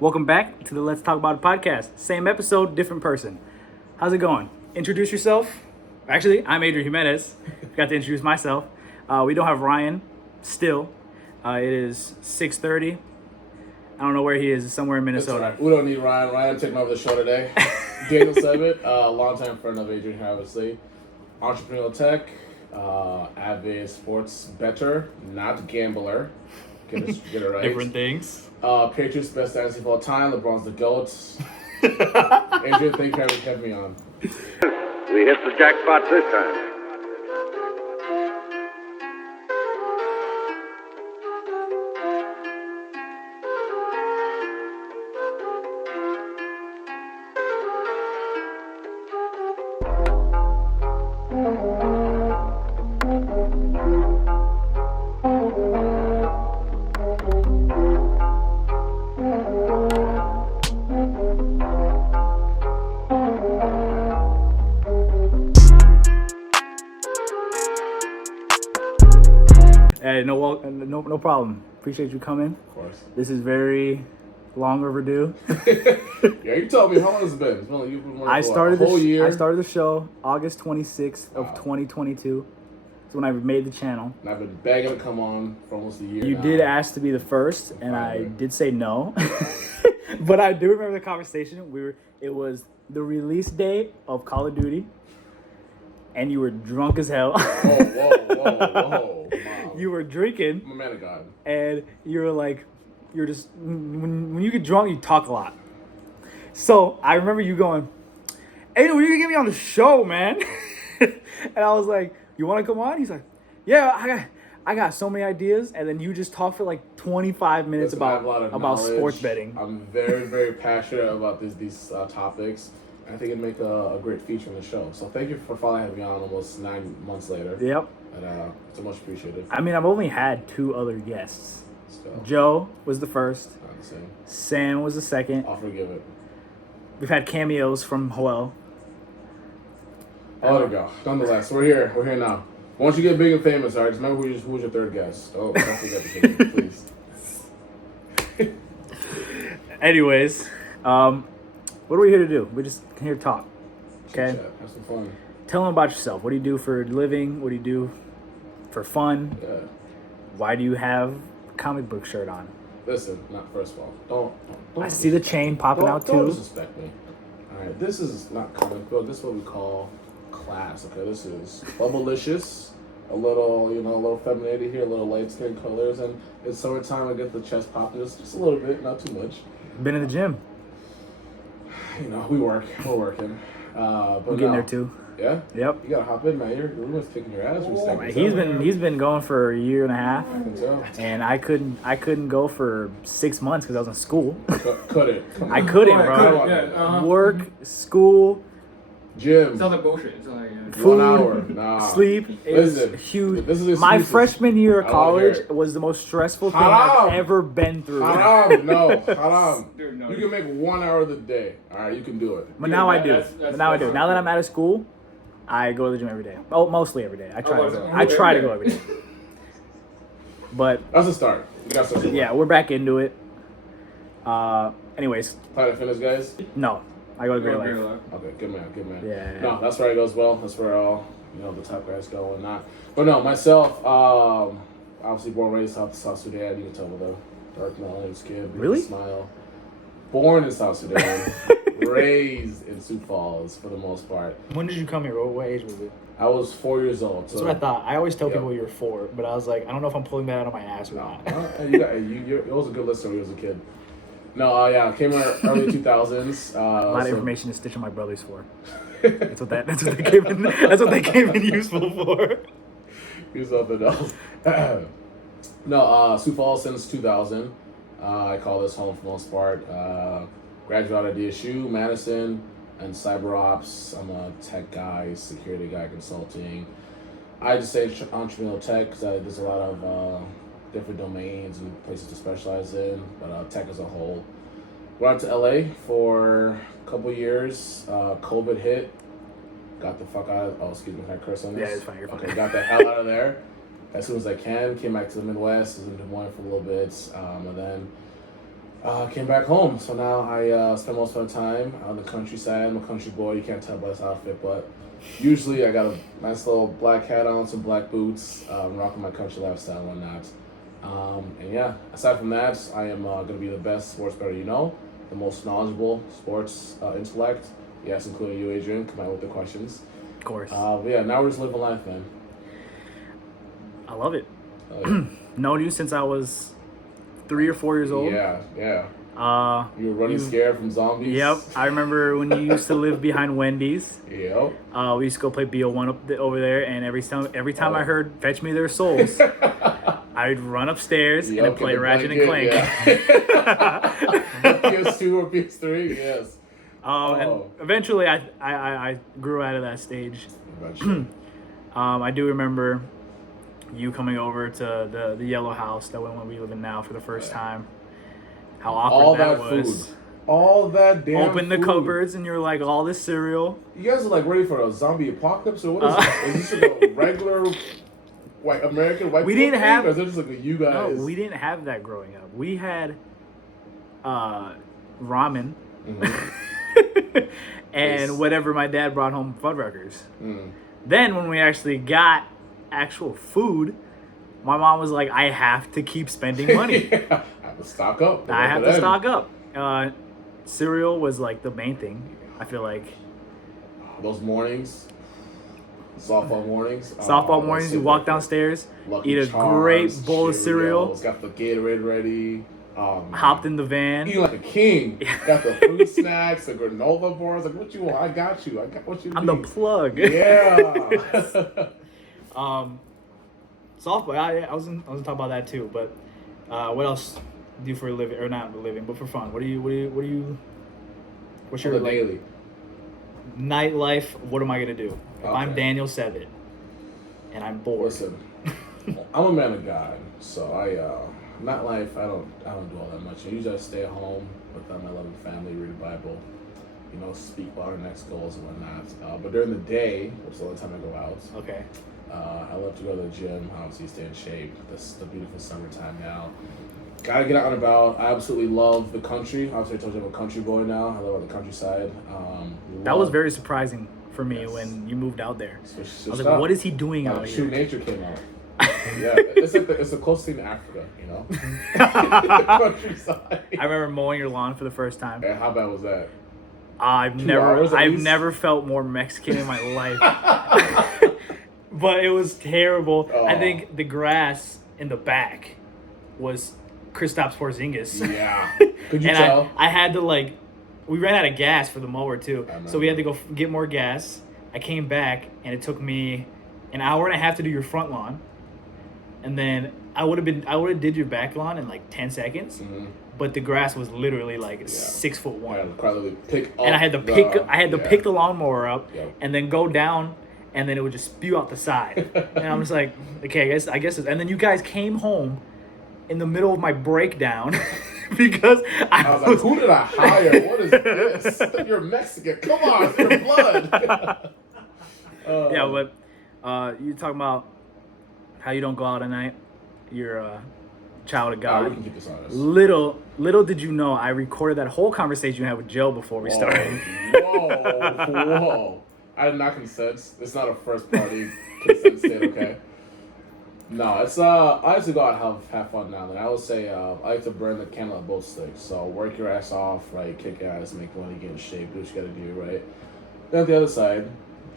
Welcome back to the Let's Talk About It podcast. Same episode, different person. How's it going? Introduce yourself. Actually, I'm Adrian Jimenez. Forgot to introduce myself. We don't have Ryan still. It is 6:30. I don't know where he is. Somewhere in Minnesota. Right. We don't need Ryan. Ryan taking over the show today. Daniel Sevitt, longtime friend of Adrian here, obviously. Entrepreneurial tech, avid sports bettor, not gambler. Get it right. Different things. Patriots best dynasty of all time. LeBron's the GOAT. Adrian, thank you for having me on. We hit the jackpot this time. Hey, no problem. Appreciate you coming. Of course. This is very long overdue. Yeah, you told me how long it's been. It's been like you've been working I for started a whole year. I started the show August 26th of 2022. That's when I made the channel. And I've been begging to come on for almost a year. You now. did ask to be the first, and I did say no. But I do remember the conversation. It was the release date of Call of Duty, and you were drunk as hell. Whoa. Wow. You were drinking. I'm a man of God. And you're just when you get drunk, you talk a lot. So I remember you going, "Hey, when are you gonna get me on the show, man?" And I was like, "You want to come on?" He's like, "Yeah, I got so many ideas." And then you just talk for like 25 minutes about sports betting. I'm very, very passionate about these topics. I think it'd make a great feature on the show. So thank you for finally having me on almost 9 months later. Yep. And so much appreciated. I mean, I've only had 2 other guests. So, Joe was the first. not the same. Sam was the second. I'll forgive it. We've had cameos from Joel. Oh, there we go. Nonetheless, we're here. We're here now. Once you get big and famous, all right, just remember who was your third guest. Oh, don't forget the name, please. Anyways, what are we here to do? We're just here to talk. Okay? Chit-chat, have some fun. Tell them about yourself. What do you do for a living? What do you do for fun? Yeah. Why do you have a comic book shirt on? Listen, not first of all. Don't I see the chain popping out Don't too. disrespect me. All right, this is not comic book. This is what we call class. Okay, this is bubblicious. A little femininity here, a little light skin colors, and it's summertime. I get the chest popping just a little bit, not too much. Been in the gym. We're working. But I'm getting there too. Yeah. Yep. You gotta hop in, man. Your roommate's kicking your ass. He's been going for a year and a half, I can tell. and I couldn't go for 6 months because I was in school. Cut it. Come on. I couldn't, Come bro. on. Yeah, Work, school, Gym. Sounds like bullshit. It's like, food, 1 hour. Nah. sleep. It was Listen, huge. this is My excuses. freshman year of I don't wanna hear college it. was the most stressful thing Haram. I've ever been through. Haram. No. Haram. Dude, no. You can make 1 hour of the day. All right, you can do it. But now I do. That's Now that I'm out of school, I go to the gym every day. Oh, mostly every day. I try to go every day. But That's a start. You got something. yeah, we're back into it. Anyways, Planet Fitness, guys. no, I go to Great Life. Okay, good man. Yeah. No, that's where it goes well. That's where all the top guys go and not. But no, myself, obviously born and raised South Sudan. You can tell with a dark knowledge kid. Really? Smile. Born in South Sudan, raised in Sioux Falls for the most part. When did you come here? What age was it? I was 4 years old. So That's what I thought. I always tell Yeah. people you're 4, but I was like, I don't know if I'm pulling that out of my ass or not. you was a good listener when you was a kid. No, yeah, came in early 2000s. A lot of information to stitch on my brothers for. That's what they came in. That's what they came in useful for. He's something else. No, Sioux Falls since 2000. I call this home for the most part. Graduated out of DSU, Madison, and cyber ops. I'm a tech guy, security guy, consulting. I just say entrepreneurial tech because there's a lot of different domains and places to specialize in, but tech as a whole. Went out to LA for a couple years. COVID hit. Got the fuck out of... Oh, excuse me, can I curse on this? Yeah, it's fine, you're fine. Okay, got the hell out of there as soon as I can. Came back to the Midwest, was in Des Moines for a little bit, and then Came back home, so now I spend most of my time on the countryside. I'm a country boy. You can't tell by this outfit, but usually I got a nice little black hat on, some black boots, rocking my country lifestyle and whatnot. And yeah, aside from that, I am going to be the best sports bettor you know, the most knowledgeable sports intellect. Yes, including you, Adrian. Come out with the questions. Of course. But yeah, now we're just living life, man. I love it. Oh, yeah. Known you since I was 3 or 4 years old. Yeah. You were running you- scared from zombies. Yep. I remember when you used to live behind Wendy's. Yep. We used to go play BO1 over there, and every time I heard "Fetch Me Their Souls," I'd run upstairs and then play Ratchet and Clank. Yeah. PS2 or PS3, yes. And eventually, I grew out of that stage. Eventually. I do remember you coming over to the yellow house that we live in now for the first time. How awkward All that that was. food. All that damn Open the food. cupboards and you're like, all this cereal. You guys are like ready for a zombie apocalypse or what is it? Is this like a regular white American white We people didn't thing, have- or is it just like a you guys? No, we didn't have that growing up. We had ramen Mhm. and Nice. whatever my dad brought home Fuddruckers. Mm. Then when we actually got actual food, my mom was like, I have to keep spending money. I have to stock up. I have to stock up. Cereal was like the main thing. I feel like Those mornings, softball mornings. softball mornings, you walk downstairs, Lucky eat a Charms, great bowl of cereal, Cheerios, got the Gatorade ready. hopped in the van. Eating like a king. Got the fruit snacks, the granola bars. Like, what you want? I got you. I got what you I'm the need. plug. Yeah. Softball. I was talking about that too. But what else do you for a living, or not a living, but for fun? What do you? What's your The daily. nightlife? What am I gonna do if I'm Okay. Daniel Sevitt and I'm bored? Listen, I'm a man of God, so nightlife. I don't do all that much. I usually just stay at home with my loving family, read the Bible, speak about our next goals and whatnot. But during the day, which is the only time I go out, Okay. I love to go to the gym, obviously stay in shape. This is the beautiful summertime now. Gotta get out and about. I absolutely love the country. Obviously, I told you I'm a country boy now. I love the countryside. That was very surprising for me Yes. when you moved out there. Switched I was like, up. what is he doing out True here? nature came out. Yeah, it's the closest thing to Africa, the countryside. I remember mowing your lawn for the first time. And how bad was that? I've 2 hours at I've least? never felt more Mexican in my life. But it was terrible. I Oh. think the grass in the back was Kristaps Porzingis. Yeah. Could you And tell? I had to we ran out of gas for the mower too. I So we had to go get more gas. I came back and it took me an hour and a half to do your front lawn. And then I would have did your back lawn in like 10 seconds. Mhm. But the grass was literally like 6'1". I had to probably pick up And I had to pick the lawnmower up Yep. and then go down, and then it would just spew out the side. And I'm just like, okay, I guess. And then you guys came home in the middle of my breakdown because I was like, who did I hire? What is this? You're Mexican. Come on, it's your blood. Yeah, but you talking about how you don't go out at night. You're a child of We God. can keep this honest. Little did you know, I recorded that whole conversation you had with Joe before we started. Whoa. I did not consent. It's not a first party consent state, okay? No, it's I like to go out and have fun now. And I would say I like to burn the candle at both sticks. So work your ass off, right? Kick ass, make money, get in shape, do what you gotta do, right? Then at the other side,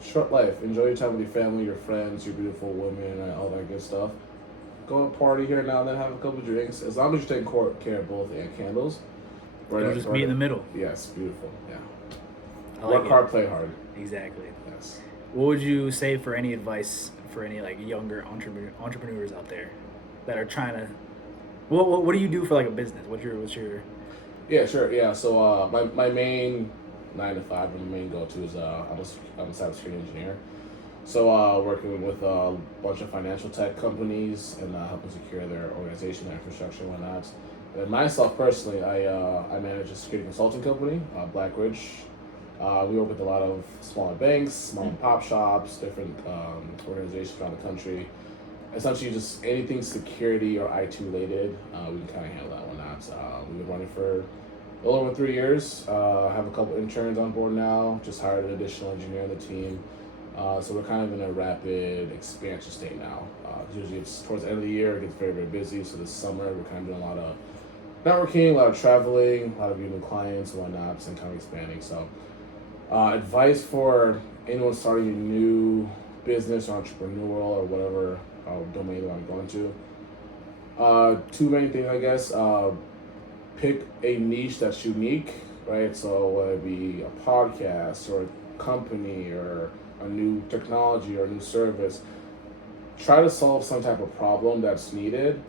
short life. Enjoy your time with your family, your friends, your beautiful women, and all that good stuff. Go to a party here now and then, have a couple drinks. As long as you're taking care of both and candles. It'll just meet in the middle. Yes, beautiful. Yeah. I like Work it. hard, play hard. Exactly. Yes. What would you say for any advice for any younger entrepreneurs out there that are trying to? What do you do for a business? What's your? Yeah, sure. Yeah. So my main 9 to 5, my main go-to is I'm a cybersecurity engineer. So working with a bunch of financial tech companies and helping secure their organization, their infrastructure, and whatnot. And myself personally, I manage a security consulting company, Blackridge. We work with a lot of smaller banks, small and pop shops, different organizations around the country. essentially just anything security or IT related, we can kind of handle that one out. We've been running for a little over 3 years. I have a couple interns on board now, just hired an additional engineer on the team. So we're kind of in a rapid expansion state now. Usually it's towards the end of the year, it gets very, very busy. So this summer, we're kind of doing a lot of networking, a lot of traveling, a lot of new clients and whatnot, and kind of expanding. So advice for anyone starting a new business or entrepreneurial or whatever domain that I'm going to. Two main things, I guess. Pick a niche that's unique, right? So whether it be a podcast or a company or a new technology or a new service, try to solve some type of problem that's needed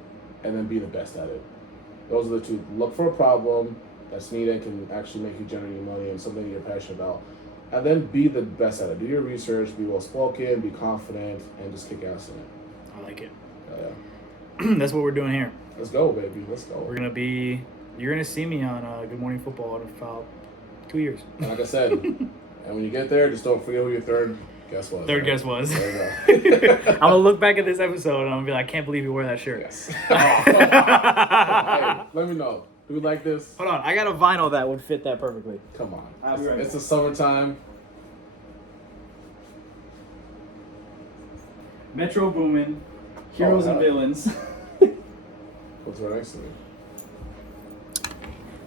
and then be the best at it. Those are the two. Look for a problem that's needed, can actually make you generate money and something you're passionate about. And then be the best at it. Do your research, be well spoken, be confident, and just kick ass in it. I like it. Yeah. That's what we're doing here. Let's go, baby. Let's go. You're gonna see me on Good Morning Football in about 2 years. And like I said, and when you get there, just don't forget who your third guest was. Third right? guest was. There you go. I'm gonna look back at this episode and I'm gonna be like, I can't believe you wore that shirt. Yes. Hey, let me know. Do we like this? Hold on, I got a vinyl that would fit that perfectly. Come on. I'll be right It's back. the summertime. Metro Boomin, Heroes and hell. Villains, What's right next to me?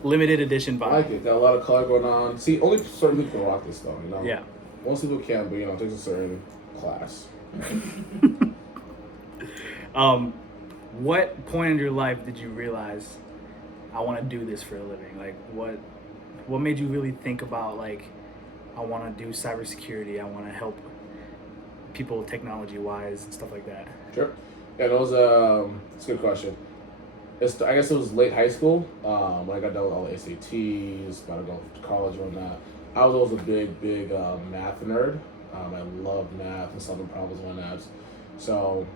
limited edition I vinyl. like it. Got a lot of color going on. See, only certain people can rock this though, you know? Yeah. Most people can, but you know, it takes a certain class. What point in your life did you realize I want to do this for a living? Like, what made you really think about, like, I want to do cybersecurity, I want to help people technology-wise and stuff like that? Sure. Yeah, that was it's a good question. I guess it was late high school when I got done with all the SATs, about to go to college and whatnot. I was always a big math nerd. I loved math and solving problems and whatnot. So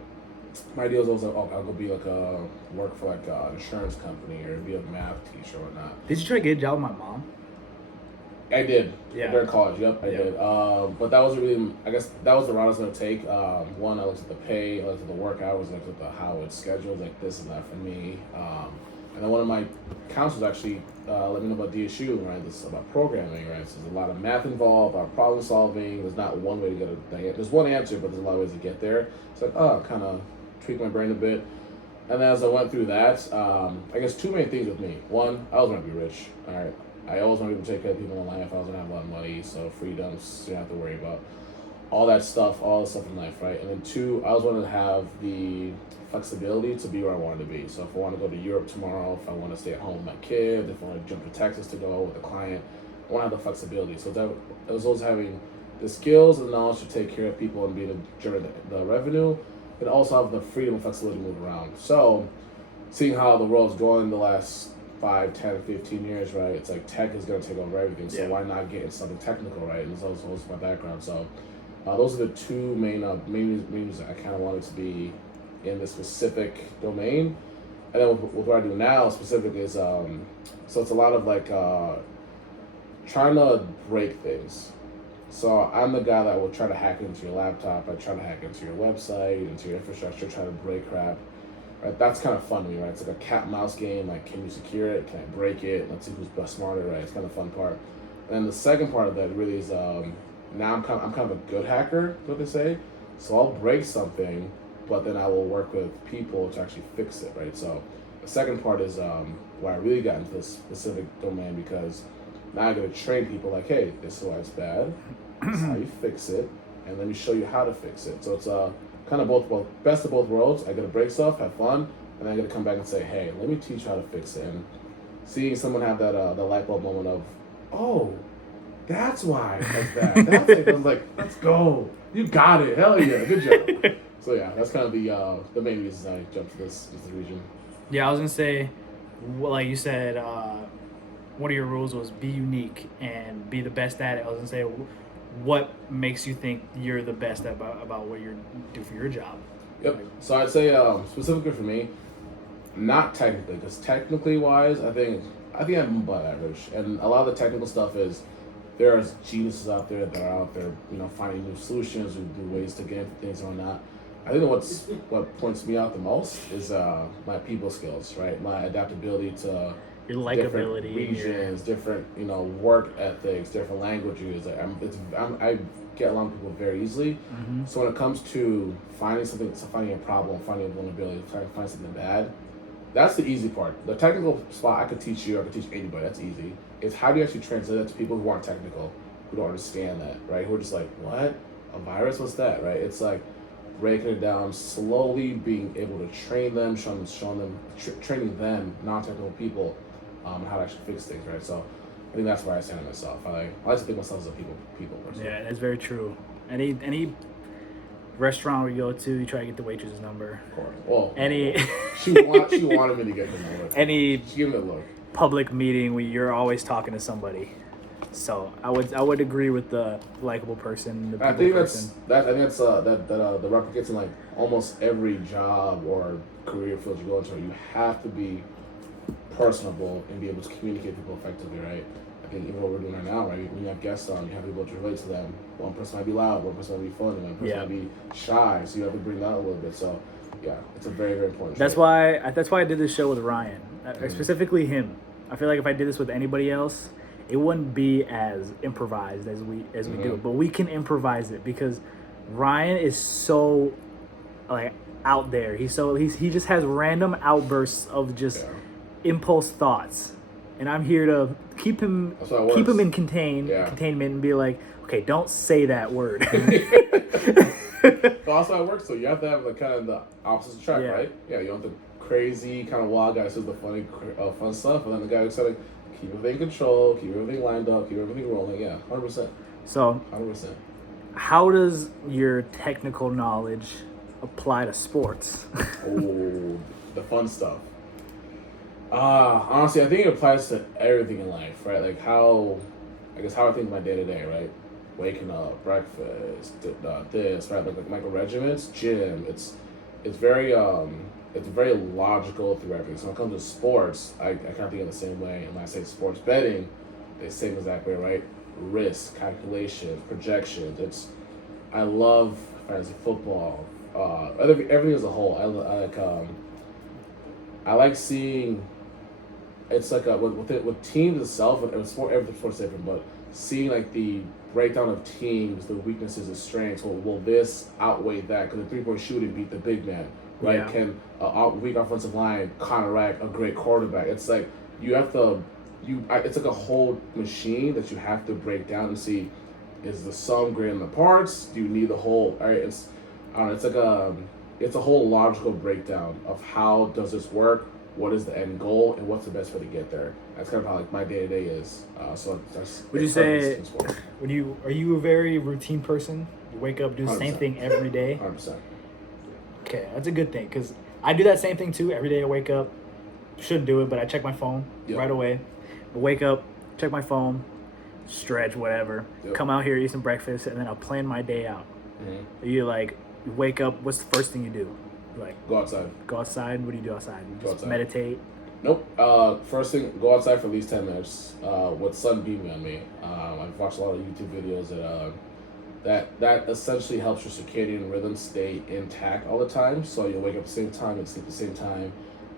my idea was always like, I'll go be like work for like an insurance company or be a math teacher or whatnot. Did you try to get a job with my mom? I did. Yeah. During college, yep, I Yeah. did. But that wasn't really, I guess that was the route I was going to take. One, I looked at the pay, I looked at the work hours, I looked at how it's scheduled, like this and that for me. And then one of my counselors actually let me know about DSU, right? This is about programming, right? So there's a lot of math involved, a lot of problem solving. There's not one way to get a thing. There's one answer, but there's a lot of ways to get there. It's like, kind of tweak my brain a bit. And then as I went through that, I guess two main things with me. One, I always want to be rich, all right? I always want to take care of people in life. I always want to have a lot of money, so freedom, so you don't have to worry about all the stuff in life, right? And then two, I always wanted to have the flexibility to be where I wanted to be. So if I want to go to Europe tomorrow, if I want to stay at home with my kid, if I want to jump to Texas to go with a client, I want to have the flexibility. So it was always having the skills and the knowledge to take care of people and be able to generate the revenue, and also have the freedom and flexibility to move around. So seeing how the world's going the last 5, 10, 15 years, right? It's like tech is going to take over everything. So Yeah. why not get into something technical, right? And those was my background. So those are the two main reasons I kind of wanted to be in this specific domain. And then with what I do now specific is, so it's a lot of like trying to break things. So I'm the guy that will try to hack into your laptop. I try to hack into your website, into your infrastructure, try to break crap. Right, that's kind of fun to me, right? It's like a cat and mouse game. Like, can you secure it? Can I break it? Let's see who's smarter, right? It's kind of the fun part. And then the second part of that really is now I'm kind of a good hacker, is what they say. So I'll break something, but then I will work with people to actually fix it, right? So the second part is where I really got into this specific domain, because now I got to train people like, hey, this is why it's bad. This is how you fix it, and let me show you how to fix it. So it's kind of both best of both worlds. I got to break stuff, have fun, and then I got to come back and say, hey, let me teach you how to fix it. And seeing someone have that the light bulb moment of, oh, that's why that's bad. That's it. I was like, let's go. You got it. Hell yeah. Good job. So yeah, that's kind of the main reasons I jumped to this region. Yeah, I was gonna say, like you said, one of your rules was be unique and be the best at it. I was gonna say, what makes you think you're the best about what you do for your job? Yep. So I'd say specifically for me, not technically, because technically wise, I think I'm above average, and a lot of the technical stuff is there are geniuses out there that are out there, finding new solutions, new ways to get into things or not. I think what points me out the most is my people skills, right? My adaptability to Your different likability. regions, different work ethics, different languages. Like I get along with people very easily. Mm-hmm. So when it comes to finding a problem, finding a vulnerability, trying to find something bad, that's the easy part. The technical spot I could teach you, I could teach anybody. That's easy. It's how do you actually translate that to people who aren't technical, who don't understand that, right? Who are just like, what? A virus? What's that, right? It's like breaking it down slowly, being able to train them, training them, non-technical people, how to actually fix things, right? So I think that's where I stand on myself. I like to think myself as a people person. Yeah, that's very true. Any restaurant we go to, you try to get the waitress's number. Of course. Well, Any she wanted me to get the number. Any she gave me a look. Public meeting where you're always talking to somebody. So I would agree with the likable person, the people I think person. that replicates in like almost every job or career field you go into. You have to be personable and be able to communicate with people effectively, right? I think even what we're doing right now, right? When you have guests on, you have to be able to relate to them. One person might be loud, one person might be funny, one person might be shy, so you have to bring that a little bit. So yeah, it's a very, very important That's why I did this show with Ryan, specifically him. I feel like if I did this with anybody else, it wouldn't be as improvised as we do it. But we can improvise it because Ryan is so like out there. He just has random outbursts of just impulse thoughts, and I'm here to keep him in containment and be like, okay, don't say that word. But also at work, so you have to have like kind of the opposite track, right? Yeah, you want the crazy kind of wild guy who says the funny, fun stuff, and then the guy who's like, keep everything in control, keep everything lined up, keep everything rolling. Yeah, 100%. So, 100%. How does your technical knowledge apply to sports? Oh, the fun stuff. Honestly, I think it applies to everything in life, right? Like how I think my day to day, right? Waking up, breakfast, this, right? Like my regiments, gym. It's very logical through everything. So when it comes to sports, I kind of think of the same way. And when I say sports betting, the same exact way, right? Risk, calculation, projections. I love fantasy football. Everything as a whole. I like seeing. It's like with teams itself, and every sport's different, but seeing like the breakdown of teams, the weaknesses, the strengths. Will this outweigh that? Because the 3-point shooting beat the big man, right? Yeah. Can a weak offensive line counteract a great quarterback? It's like you have to. It's like a whole machine that you have to break down and see. Is the sum greater than the parts? Do you need the whole? All right, it's a whole logical breakdown of how does this work, what is the end goal, and what's the best way to get there. That's kind of how like my day to day is. So that's. Would you say are you a very routine person? You wake up, do the 100%. Same thing every day. 100%. Okay, that's a good thing because I do that same thing too. Every day I wake up, shouldn't do it, but I check my phone right away. I wake up, check my phone, stretch, whatever. Come out here, eat some breakfast, and then I'll plan my day out. Mm-hmm. You wake up. What's the first thing you do? Like go outside. Go outside. What do you do outside? You just meditate. Nope. First thing, go outside for at least 10 minutes. With sun beaming on me. I've watched a lot of YouTube videos that essentially helps your circadian rhythm stay intact all the time. So you wake up at the same time and sleep at the same time.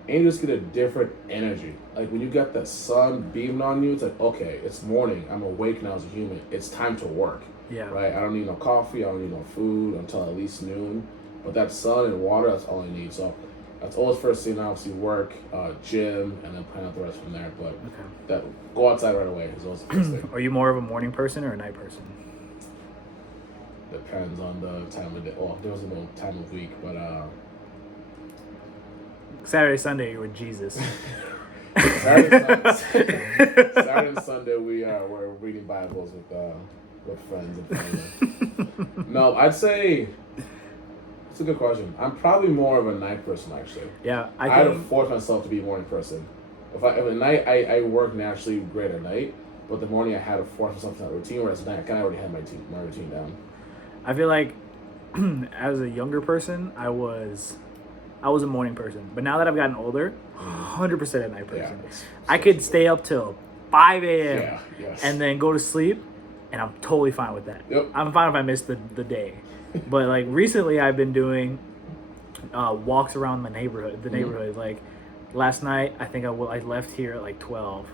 And you just get a different energy. Like when you get that sun beaming on you, it's like, okay, it's morning. I'm awake now as a human. It's time to work. Yeah. Right? I don't need no coffee. I don't need no food until at least noon. But that sun and water, that's all I need. So that's always first thing. Obviously work, gym, and then plan out the rest from there. But that go outside right away is always the first thing. Are you more of a morning person or a night person? Depends on the time of day. Well, there was no time of week, but Saturday, Sunday, you're with Jesus. Saturday and Sunday, we're reading Bibles with friends and family. No, I'd say it's a good question. I'm probably more of a night person, actually. Yeah, I had to force myself to be a morning person. If at night, I work naturally great at night, but the morning I had to force myself to that routine. Whereas at night, I kind of already had my routine down. I feel like as a younger person, I was a morning person, but now that I've gotten older, 100% a night person. Yeah, I could stay up till 5 a.m. And then go to sleep, and I'm totally fine with that. Yep. I'm fine if I miss the day. But like recently I've been doing walks around the neighborhood. Like last night, I think I left here at like 12,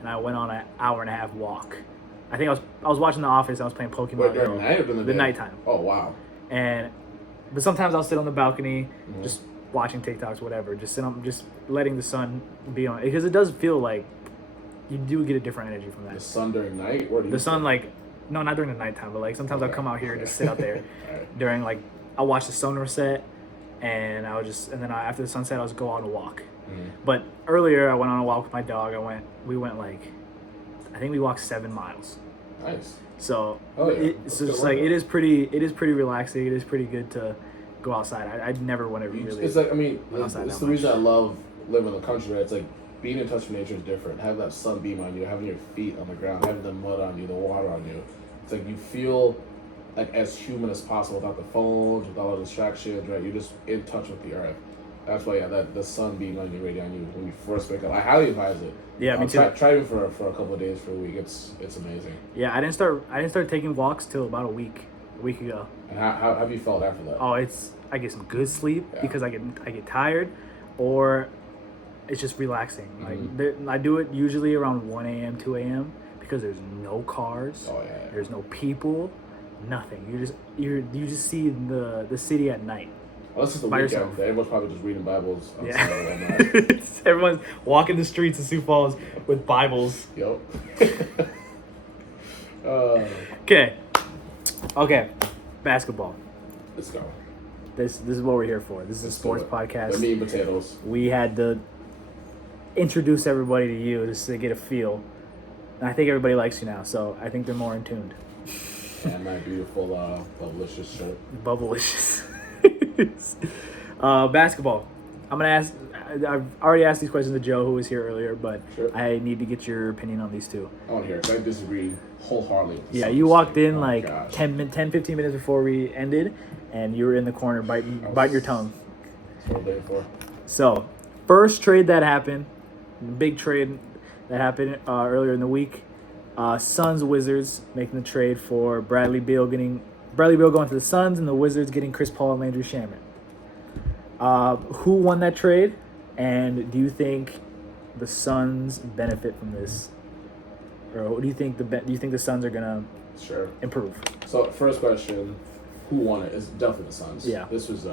and I went on an hour and a half walk. I think I was watching The Office. I was playing Pokemon. Wait, during the night or during the day? nighttime. Oh, wow. But sometimes I'll sit on the balcony, just watching TikToks, whatever. Just letting the sun be on, because it does feel like you do get a different energy from that. The sun during night, or the sun, like, no, not during the nighttime, but like sometimes I'll come out here and just sit out there during, like, I'll watch the sunset, and after the sunset I'll just go on a walk. But earlier I went on a walk with my dog. We went like, I think we walked 7 miles. Nice. So it's just like it is pretty relaxing. It is pretty good to go outside. I'd never want to really. It's like, I mean, outside it's that the reason much. I love living in the country. Right? It's like being in touch with nature is different. Having that sunbeam on you, having your feet on the ground, having the mud on you, the water on you. It's like you feel like as human as possible without the phones, without all the distractions. Right? You're just in touch with the earth. That's why, that the sun being on you, right on you when you first wake up. I highly advise it. Yeah, me too. Try it for a couple of days, for a week. It's amazing. Yeah, I didn't start taking walks till about a week ago. And how have you felt after that? Oh, I get some good sleep because I get tired, or it's just relaxing. Like I do it usually around 1 a.m., 2 a.m. because there's no cars. Oh yeah. There's no people, nothing. You just see the city at night. Well, this is the by weekend. yourself. Everyone's probably just reading Bibles. On Yeah. Sunday and whatnot. Everyone's walking the streets of Sioux Falls with Bibles. Yup. Okay. Basketball. Let's go. This is what we're here for. This is a sports The podcast. meat and potatoes. We had to introduce everybody to you just to get a feel. And I think everybody likes you now, so I think they're more in tuned. And my beautiful Bubblicious shirt. Bubblicious. Basketball. I'm gonna ask. I've already asked these questions to Joe, who was here earlier, but Sure. I need to get your opinion on these two. I want to hear it, 'cause I disagree wholeheartedly. with Yeah, some you of walked this. in Oh, like gosh. 15 minutes before we ended, and you were in the corner biting your tongue. That's what I'm waiting for. So, first trade that happened, big trade that happened earlier in the week. Suns Wizards making the trade for Bradley Beal going to the Suns, and the Wizards getting Chris Paul and Landry Shamet. Who won that trade, and do you think the Suns benefit from this, or do you think the Suns are gonna Sure. improve? So, first question, who won it? It's definitely the Suns. Yeah. This was,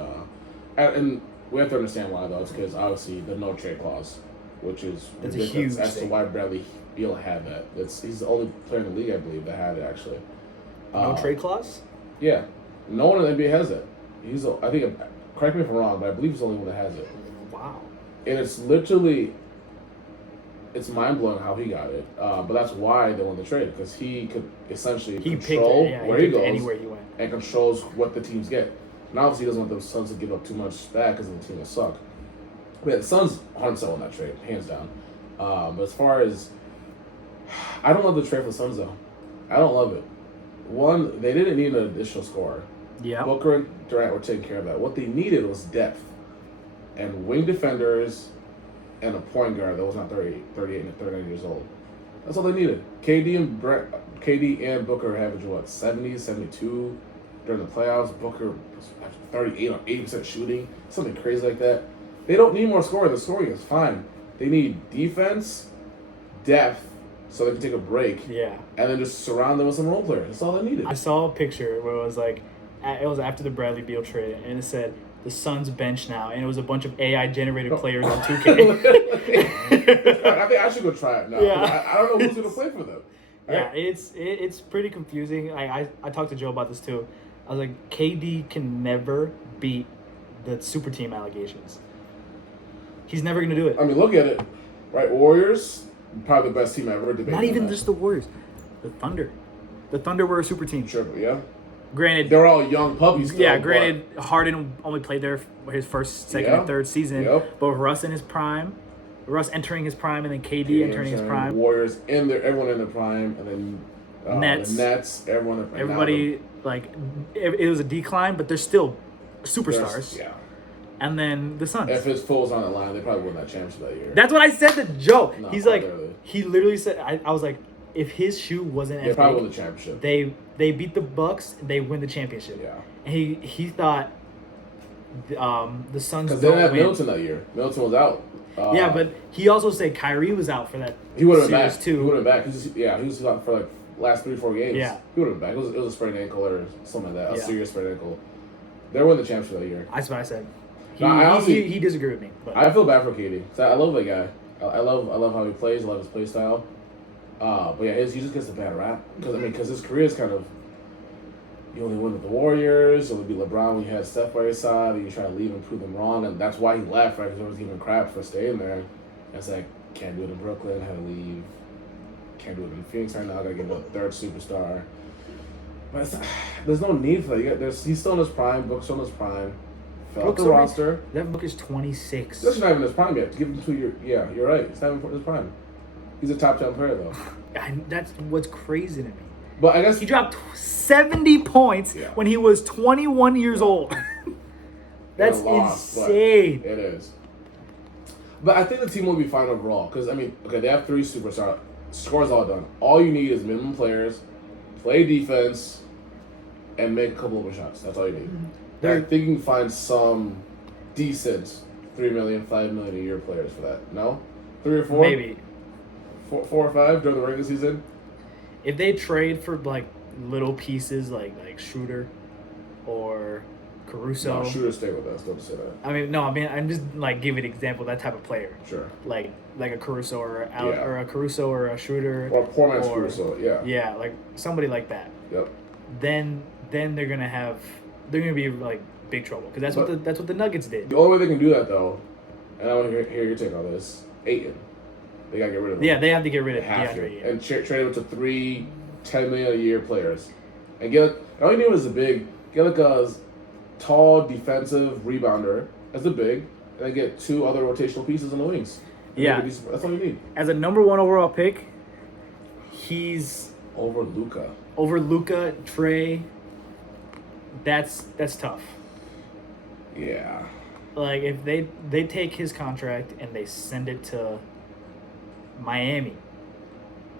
and we have to understand why, though. It's because, obviously, the no trade clause, which is It's a ridiculous huge as to thing. why Bradley Beal had that. He's the only player in the league, I believe, that had it, actually. No trade clause? Yeah. No one in the NBA has it. I think, correct me if I'm wrong, but I believe he's the only one that has it. Wow. And it's literally, it's mind-blowing how he got it. But that's why they won the trade, because he could essentially control where he goes anywhere he went. and controls what the teams get. And obviously he doesn't want the Suns to give up too much back because of the team that suck. But yeah, the Suns 100% won that trade, hands down. But as far as, I don't love the trade for the Suns, though. I don't love it. One, they didn't need an additional scorer. Yeah. Booker and Durant were taking care of that. What they needed was depth and wing defenders and a point guard that was not 38 and 39 years old. That's all they needed. KD and Booker averaged what, 70, 72 during the playoffs. Booker was 38 on 80% shooting, something crazy like that. They don't need more scoring. The scoring is fine. They need defense, depth, so they can take a break. Yeah. And then just surround them with some role players. That's all they needed. I saw a picture where it was like, it was after the Bradley Beal trade, and it said the Suns bench now, and it was a bunch of AI generated players on 2K. I think I should go try it now. Yeah. I don't know who's gonna play for them. Yeah, it's pretty confusing. I talked to Joe about this too. I was like, KD can never beat the super team allegations. He's never gonna do it. I mean, look at it, right? Warriors, probably the best team ever. Not even just the Warriors, the Thunder. The Thunder were a super team. Sure, yeah. Granted, They're all young puppies. Still, yeah. Granted, Harden only played there for his first, second, and third season. Yep. But Russ in his prime, Russ entering his prime, and then KD entering his prime. Warriors in there, everyone in the prime, and then Nets. the Nets, everyone. In Everybody it was a decline, but they're still superstars. Yeah. And then the Suns. If his full was on the line, they probably won that championship that year. That's what I said to Joe. No, He's like, literally. he literally said, I was like, if his shoe wasn't They as probably big, won the championship. they beat the Bucks, they win the championship. Yeah. And he thought the Suns Because they didn't don't have win. Middleton that year. Middleton was out. Yeah, but he also said Kyrie was out for that he would have been series back. too. He would have been back. He was out for like last 3-4 games. Yeah. He would have been back. It was a sprained ankle or something like that. Yeah. A serious sprained ankle. They won the championship that year. That's what I said. He, No, I honestly- he disagreed with me. But I feel bad for KD. I love that guy. I love how he plays. I love his play style. But yeah, he just gets a bad rap because his career is kind of. You only win with the Warriors. You only beat LeBron when you had Steph by your side. And you try to leave and prove them wrong, and that's why he left. Right? Because everyone's giving him crap for staying there. And it's like can't do it in Brooklyn. Had to leave. Can't do it in Phoenix right now. Got to get a third superstar. But there's no need for that. He's still in his prime. Book's still in his prime. Fell off the roster. Devin Booker's 26. That's not even his prime yet. To give him 2 years. Yeah, you're right. It's not even his prime. He's a top 10 player though. That's what's crazy to me. But I guess He dropped 70 points Yeah. when he was 21 years old. That's loss, but insane. It is. But I think the team will be fine overall. Because, I mean, okay, they have 3 superstars. Score's all done. All you need is minimum players, play defense, and make a couple of shots. That's all you need. They're- I think you can find some decent $3 million, $5 million a year players for that. No? 3 or 4? Maybe. 4 or 5 during the regular season? If they trade for like little pieces like Schroeder or Caruso. No, shooters stay with us. Don't say that. I'm just like giving an example, that type of player. Sure. Like a Caruso or Yeah. or a Caruso or a Schroeder. Or poor man's Caruso, yeah. Yeah, like somebody like that. Yep. Then they're gonna be like big trouble because that's what the Nuggets did. The only way they can do that, though, and I want to hear your take on this, Ayton. They got to get rid of him. Yeah, they have to get rid of They have DeAndre. to. Yeah. And trade him to 3 $10 million a year players. And all you need is get like a tall defensive rebounder as a big, and then get 2 other rotational pieces on the wings. And Yeah. that's all you need. As a number 1 overall pick, he's Over Luka. over Luka, Trey. That's tough. Yeah. Like if they take his contract and they send it to Miami,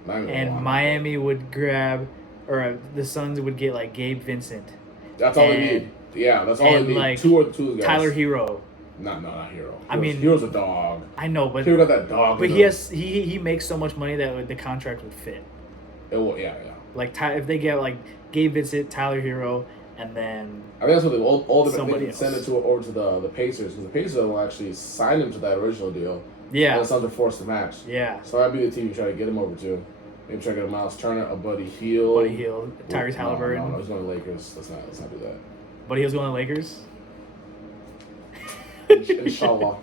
and Miami would grab, or the Suns would get like Gabe Vincent, That's all they need. Yeah, that's all they and, need. like, 2 guys. Tyler Hero. Not Hero. I mean- Hero's a dog. I know, but Hero got that dog. but in he him. he makes so much money that the contract would fit. It will, yeah. Like if they get like Gabe Vincent, Tyler Hero, and then I think that's what all the Somebody they can send it else. over to the Pacers, because the Pacers will actually sign him to that original deal. And yeah, the Suns are forced to match. yeah, So that'd be the team you try to get him over to. Maybe try to get a Miles Turner, a Buddy Hield. Buddy Hield, Tyrese Halliburton. No, he's going to Lakers. Let's not do that. Buddy Hield's going to Lakers. Inshallah.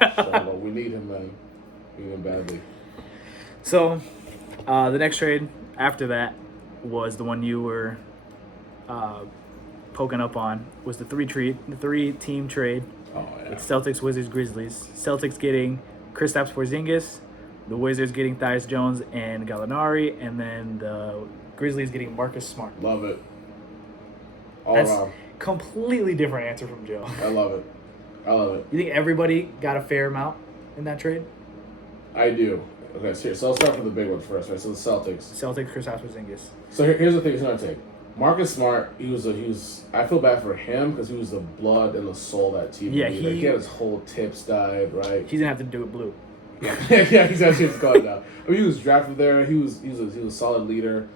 Inshallah. We need him, man. We need him badly. So, the next trade after that was the one you were poking up on. Was the 3-team trade. Oh, yeah. It's Celtics, Wizards, Grizzlies. Celtics getting Kristaps Porzingis, the Wizards getting Tyus Jones and Gallinari, and then the Grizzlies getting Marcus Smart. Love it. All That's around. completely different answer from Joe. I love it. You think everybody got a fair amount in that trade? I do. Okay, so let's start with the big ones first, right? So the Celtics. Celtics, Kristaps Porzingis. So here's the thing he's going to take. Marcus Smart, he was I feel bad for him because he was the blood and the soul of that team. Yeah, he had his whole tips died, right? He's gonna have to do it blue. Yeah, he's actually gone now. I mean, he was drafted there. He was a solid leader.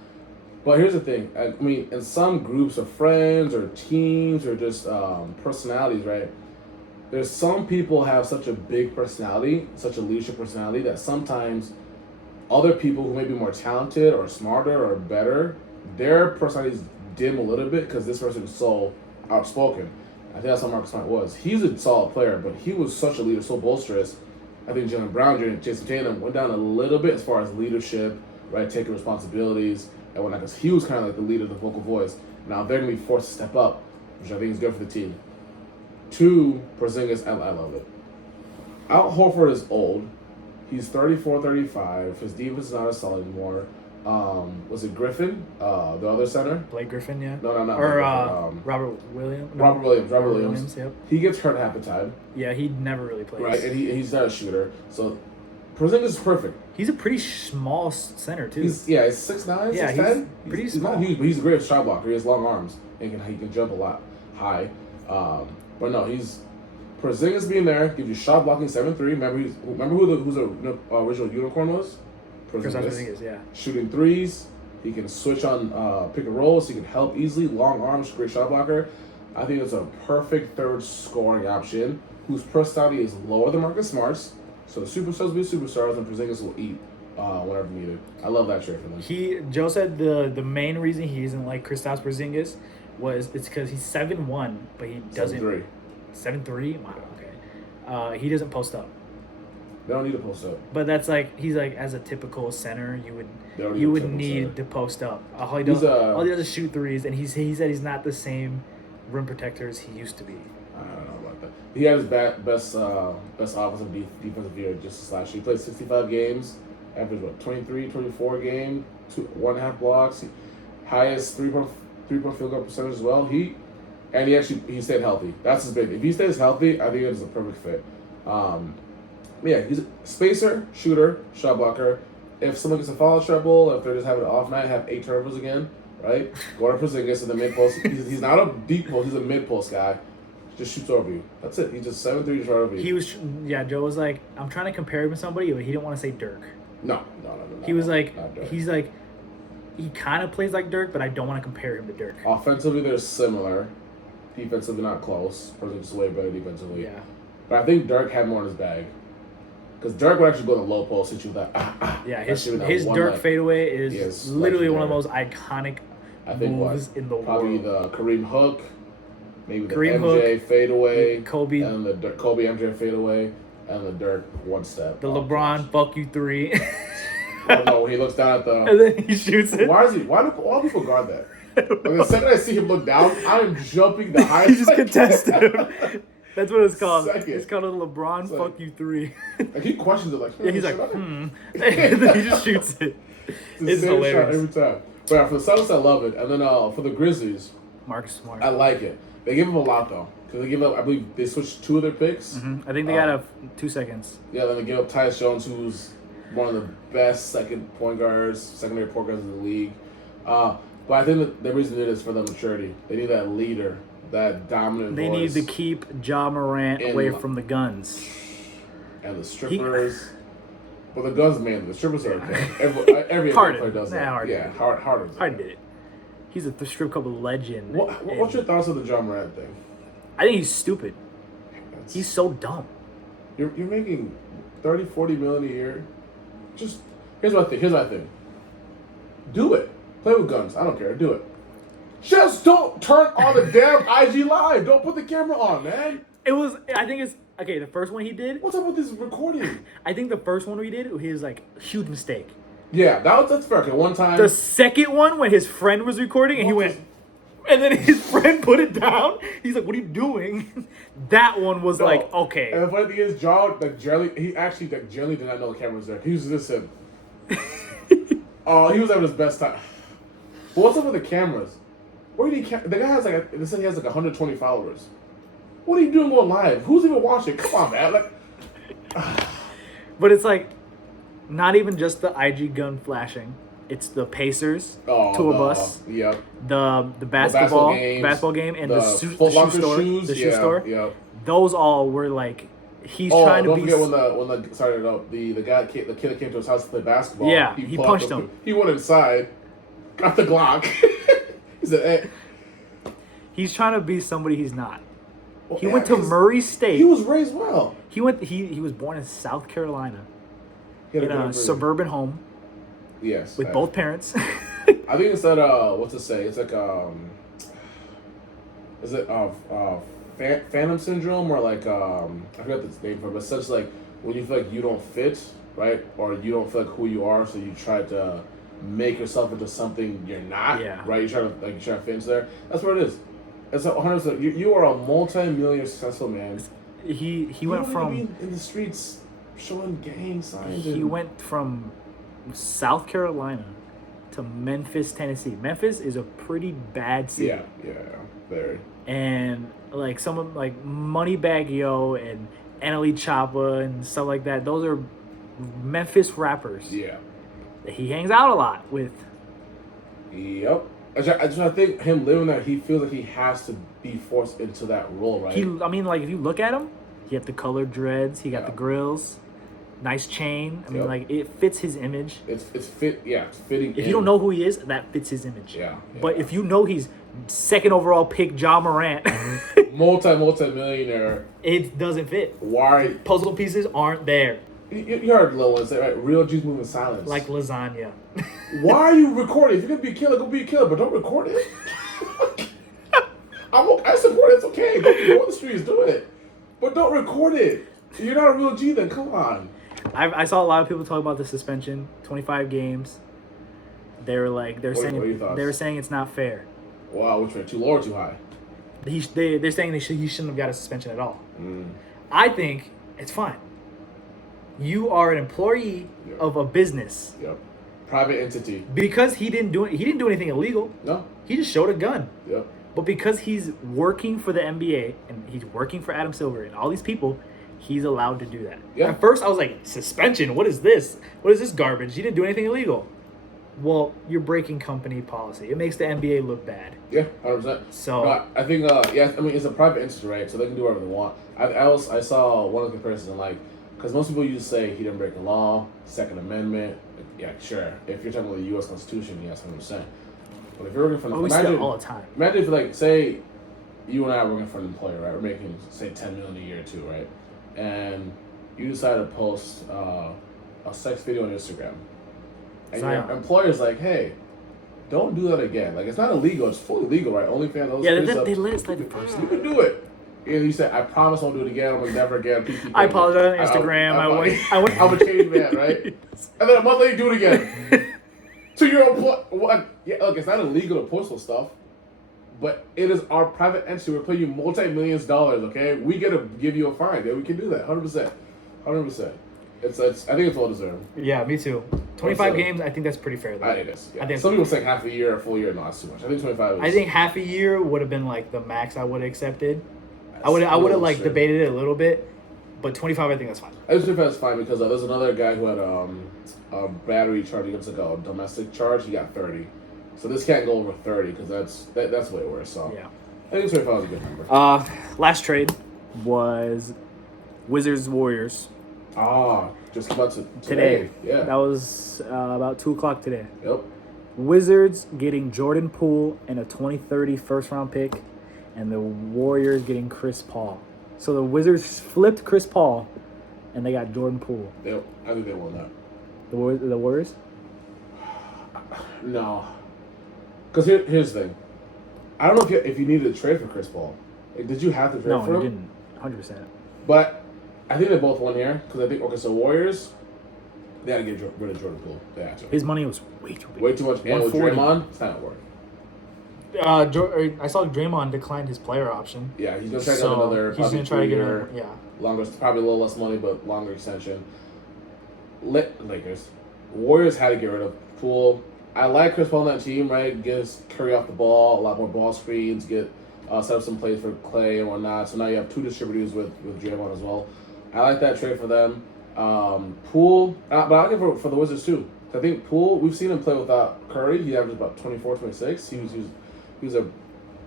But here's the thing. I mean, in some groups of friends or teams or just personalities, right? There's some people have such a big personality, such a leadership personality, that sometimes other people who may be more talented or smarter or better, their personalities dim a little bit because this person is so outspoken. I think that's how Marcus Smart was. He's a solid player, but he was such a leader, so boisterous. I think Jalen Brown and Jason Tatum went down a little bit as far as leadership, right, taking responsibilities and whatnot, because he was kind of like the leader, the vocal voice. Now they're going to be forced to step up, which I think is good for the team. 2, Porzingis, I love it. Al Horford is old. He's 34, 35. His defense is not as solid anymore. Was it Griffin, the other center? Blake Griffin, yeah. No, not Or Blake Griffin, Robert Williams. No, Robert Williams. Yep. He gets hurt half the time, Yeah, he never really plays. right? And he's not a shooter. So Porzingis is perfect. He's a pretty small center too. He's 6'9", Yeah, 6'10". he's pretty He's small. not huge, but he's a great shot blocker. He has long arms and he can jump a lot high. But no, Porzingis being there gives you shot blocking 7-3. Remember who's the original unicorn was? Porzingis, yeah. Shooting threes. He can switch on pick and rolls. He can help easily. Long arms, great shot blocker. I think it's a perfect third scoring option whose personality is lower than Marcus Smart's. So the superstars will be superstars, and Porzingis will eat whenever needed. I love that trade for them. Joe said the main reason he doesn't like Kristaps Porzingis was it's because he's 7'1", but he doesn't 7'3". 7'3"? Wow, okay. He doesn't post up. They don't need to post up. But that's like he's like as a typical center, you would need to post up. All he does is shoot threes, and he said he's not the same rim protector as he used to be. I don't know about that. He had his best offensive defensive year just last year. He played 65 games, averaged 23, 24 game, 1.5 blocks, highest three-point field goal percentage as well. He stayed healthy. That's his big. If he stays healthy, I think it is a perfect fit. Yeah, he's a spacer, shooter, shot blocker. If someone gets a foul trouble, if they're just having an off night, have 8 turnovers again, right? Go to Porzingis in the mid post. He's not a deep post. He's a mid post guy. Just shoots over you. That's it. He's just 7'3", just right over you. Joe was like, I'm trying to compare him to somebody, but he didn't want to say Dirk. No. He was like, he kind of plays like Dirk, but I don't want to compare him to Dirk. Offensively, they're similar. Defensively, not close. Porzingis is way better defensively. Yeah. But I think Dirk had more in his bag. Because Dirk would actually go to the low post, hit you with that. Yeah, his Dirk fadeaway is literally one of the most iconic moves in the probably world. The Kareem hook, maybe the Kareem MJ fadeaway, Kobe, and the Kobe MJ fadeaway, and the Dirk one step. The LeBron fuck you 3. Oh no, when he looks down at the and then he shoots it. Why do people guard that? Like the second I see him look down, I am jumping the highest. He just contested him. That's what it's called. Second. It's called a LeBron fuck you 3. Like he questions it like, yeah, he's like, and then he just shoots it. It's hilarious. Every time. But yeah, for the Celtics, I love it. And then for the Grizzlies, Marcus Smart. I like it. They give him a lot though, because they give up. I believe they switched 2 of their picks. Mm-hmm. I think they got 2 seconds. Yeah, then they give up Tyus Jones, who's one of the best secondary point guards in the league. But I think that the reason they did is for the maturity. They need that leader. That dominant They voice. need to keep Ja Morant away from the guns. And the strippers. Well, the guns, man. The strippers are okay. Every Harden. player does that. Harden. Yeah, Harden. Harden did it. He's a strip club legend. What's your thoughts on the Ja Morant thing? I think he's stupid. He's so dumb. You're making $30, $40 million a year. Just here's my thing. Do it. Play with guns. I don't care. Do it. Just don't turn on the damn IG live. Don't put the camera on, man. The first one he did. What's up with this recording? I think the first one we did, he was like, huge mistake. Yeah, that's fair. Okay, one time. The second one, when his friend was recording and he went, and then his friend put it down. He's like, what are you doing? That one was like, okay. And the funny thing is, he actually generally did not know the camera was there. He was just him. He was having his best time. But what's up with the cameras? The guy has they said he has 120 followers. What are you doing going live? Who's even watching? Come on, man. But it's like, not even just the IG gun flashing. It's the Pacers tour bus. Yep. The basketball game and the shoe store. The shoe store. Yep. Those all were like, he's trying to be. Don't forget when the kid that came to his house to play basketball. Yeah, he punched him. He went inside, got the Glock. He said, "Hey." He's trying to be somebody he's not. Well, he went to Murray State. He was raised well. He was born in South Carolina. In a suburban home. Yes. With both parents. I think it's that what's it say? It's like is it phantom syndrome or like I forgot the name for it, but it's such like when you feel like you don't fit, right? Or you don't feel like who you are, so you try to make yourself into something you're not. Yeah. Right? You try to fit into there. That's what it is. It's 100%. You are a multi-million successful man. He went from in the streets showing gang signs. He went from South Carolina to Memphis, Tennessee. Memphis is a pretty bad city. Yeah, very. And like someone like Moneybagg Yo and Annalie Choppa and stuff like that, those are Memphis rappers. Yeah. That he hangs out a lot with. Yep. I think him living there, he feels like he has to be forced into that role, right? Like if you look at him, he had the colored dreads, he got Yeah. the grills, nice chain. I mean, Yep. like it fits his image. It's fit. Yeah, it's fitting. If you don't know who he is, that fits his image. Yeah, But yeah. if you know he's second overall pick, Ja Morant, multi-millionaire, it doesn't fit. why? Puzzle pieces aren't there, You heard Lil one say, right? Real G's move in silence. like lasagna. Why are you recording? If you're gonna be a killer, go be a killer, but don't record it. I support it. It's okay. Go on the streets, do it, but don't record it. You're not a real G, then come on. I saw a lot of people talk about the suspension, 25 games. They were like, What are your thoughts? they were saying it's not fair. Wow, which way? Too low or too high? They're saying he shouldn't have got a suspension at all. Mm. I think it's fine. You are an employee Yeah. of a business. Yep. Private entity. Because he didn't do anything illegal. No. He just showed a gun. Yep. But because he's working for the NBA and he's working for Adam Silver and all these people, he's allowed to do that. Yeah. At first I was like, suspension, what is this? What is this garbage? He didn't do anything illegal. Well, you're breaking company policy. It makes the NBA look bad. Yeah, 100%. So- no, I think, yeah, I mean, it's a private entity, right? So they can do whatever they want. I saw one of the comparisons, like, because most people used to say he didn't break the law, Second Amendment. Yeah, sure. If you're talking about the U.S. Constitution, yes, 100%. But if you're working for, Oh, we see that all the time. Imagine if, like, say, you and I are working for an employer, right? We're making, say, $10 million a year too, right? And you decide to post a sex video on Instagram, and Zion. your employer's like, "Hey, don't do that again. Like, it's not illegal. It's fully legal, right? OnlyFans, those Yeah, things they up. let it slide the first You can do it." And you said, "I promise I won't do it again. I'm like never again." Please keep I doing it." apologize on Instagram. I went. I'm a changed man, right? And then a month later, you do it again. To your employer. What? Yeah, look, it's not illegal to post those stuff, but it is our private entity. We're paying you multi-millions of dollars, okay? We get to give you a fine. Yeah, we can do that. 100%. 100%. It's. I think it's well deserved. Yeah, me too. 25 So- games, I think that's pretty fair, though. It is. Yeah. I think- Some people say half a year, a full year. No, that's too much. I think 25 is. I think half a year would have been like the max I would have accepted. I that's would a have little like strict. debated it a little bit, but 25 I think that's fine. I just think that's fine because there's another guy who had a battery charge against like a domestic charge. He got 30, so this can't go over 30 because that's way worse. So Yeah. I think 25 is a good number. Last trade was Wizards Warriors Just about to today. Yeah. That was about 2:00 today. Yep. Wizards getting Jordan Poole and a 2030 first round pick, and the Warriors getting Chris Paul. So the Wizards flipped Chris Paul, and they got Jordan Poole. Yep. I think they won that. The Warriors? No. Because here's the thing. I don't know if you needed to trade for Chris Paul. Like, did you have to trade No, for you him? didn't. 100%. But I think they both won here because I think so Warriors, they had to get rid of Jordan Poole. They had to. His money was way too big. Way too much. And with 140. Draymond, it's not worth. I saw Draymond declined his player option. Yeah, he's gonna try to So get another. he's Probably gonna try to get a 3 year, yeah. longer, probably a little less money, but longer extension. Lakers, Warriors had to get rid of Poole. I like Chris Paul on that team, right? Gets Curry off the ball, a lot more ball screens, get set up some plays for Clay and whatnot. So now you have two distributors with Draymond as well. I like that trade for them. Poole, but I like it for the Wizards too. I think Poole, we've seen him play without Curry. He averaged about 24, 26. He was a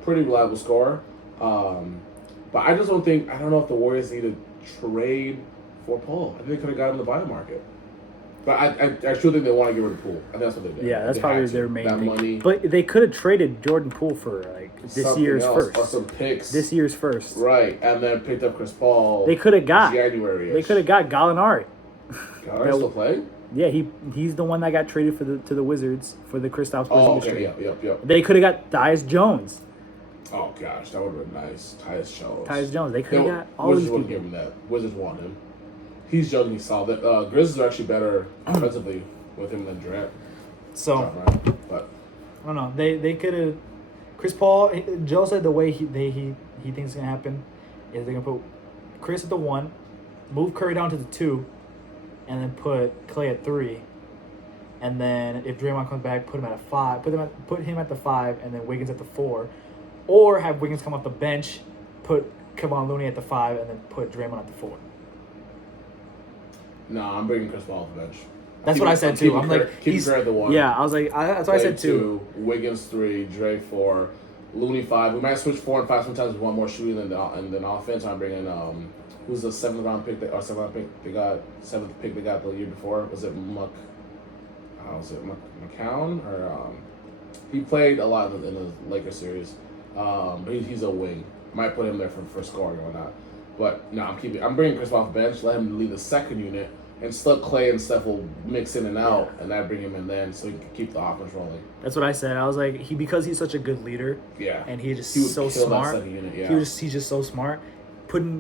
pretty reliable scorer. But I just don't know if the Warriors need to trade for Paul. I think they could have got him in the buy market. But I truly think they want to get rid of Poole. I think that's what they did. Yeah, that's They probably had to. their main that thing. money. But they could have traded Jordan Poole for like this something year's else, first. or some picks. This year's first. Right, and then picked up Chris Paul. They could have got. January. They could have got Gallinari. Gallinari still playing? Yeah, he's the one that got traded to the Wizards for the Kristaps Oh, Porzingis okay, trade. yep. They could have got Tyus Jones. Oh gosh, that would have been nice. Tyus Jones. Tyus Jones. They could have got all Wizards these wouldn't people. give him that. Wizards want him. He's young. He's solid. Grizzlies are actually better offensively with him than Durant. So But I don't know. They could have. Chris Paul. Joe said the way he thinks it's gonna happen is they're gonna put Chris at the 1, move Curry down to the 2, and then put Clay at 3. And then if Draymond comes back, put him at a 5. Put him at the 5, and then Wiggins at the 4, or have Wiggins come off the bench, put Kevon Looney at the 5, and then put Draymond at the 4. no, I'm bringing Chris Paul off the bench. That's what I said too. I'm like, keep Curry at the 1. Yeah, I was like, that's what I said too. Wiggins 3, Dre 4, Looney 5. We might switch 4 and 5 sometimes. We want more shooting than offense. I'm bringing who's the 7th round pick? They got 7th pick they got the year before. Was it McCown or he played a lot in the Lakers series. But he's a wing. Might put him there for scoring or not. But no, I'm bringing Chris off the bench. Let him lead the second unit. And still Clay and Steph will mix in and out, and I bring him in then so he can keep the offense rolling. That's what I said. I was like, because he's such a good leader. Yeah. And he's so smart. Unit, yeah. He's just so smart.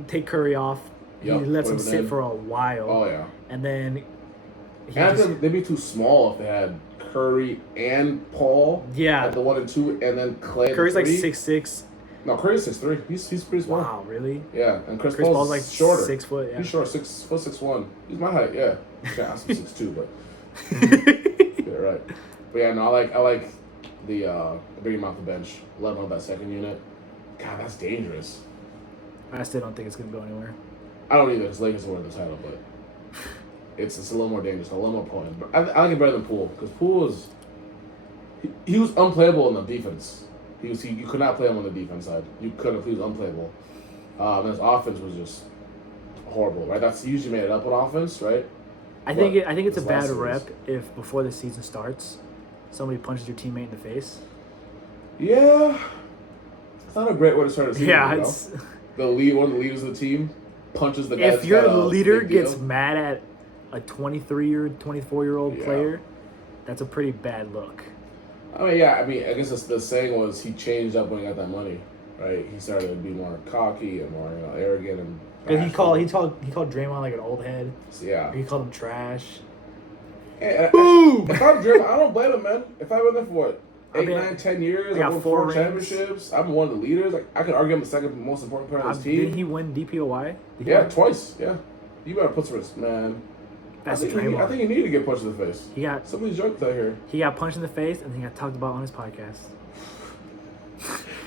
Take Curry off. He lets him sit for a while. Oh yeah. And then. They'd be too small if they had Curry and Paul. Yeah. At the 1 and 2, and then Clay. Curry's like 6'6". No, Curry's 6'3". He's pretty small. Wow, really? Yeah, and Chris Paul's like shorter. 6 foot. Yeah. He's short, 6'1". He's my height. Yeah, I'm 6'2", but yeah, right. But yeah, no, I like the bring him off the bench, let him on that second unit. God, that's dangerous. I still don't think it's gonna go anywhere. I don't either. Because Lakers will win the title, but it's a little more dangerous, a little more potent. But I like it better than Poole because Poole was he was unplayable in the defense. You could not play him on the defense side. You couldn't. He was unplayable. And his offense was just horrible, right? He usually made it up on offense, right? I think it's a bad rep if before the season starts, somebody punches your teammate in the face. Yeah, it's not a great way to start a season. Yeah, one of the leaders of the team punches the guy. If your leader gets mad at a 23 or 24-year-old player, that's a pretty bad look. I guess the saying was he changed up when he got that money, right? He started to be more cocky and more arrogant and. Because he called Draymond like an old head. Yeah. He called him trash. Hey, boom! If I'm Draymond, I don't blame him, man. If I've been there for 8, 9, 10 years, I won 4 championships. I'm one of the leaders. Like I could argue I'm the second most important player on this team. Did he win DPOY? Twice. Yeah. You better put some respect, man. That's I think you need to get punched in the face. Some of these jokes out here. He got punched in the face and he got talked about on his podcast.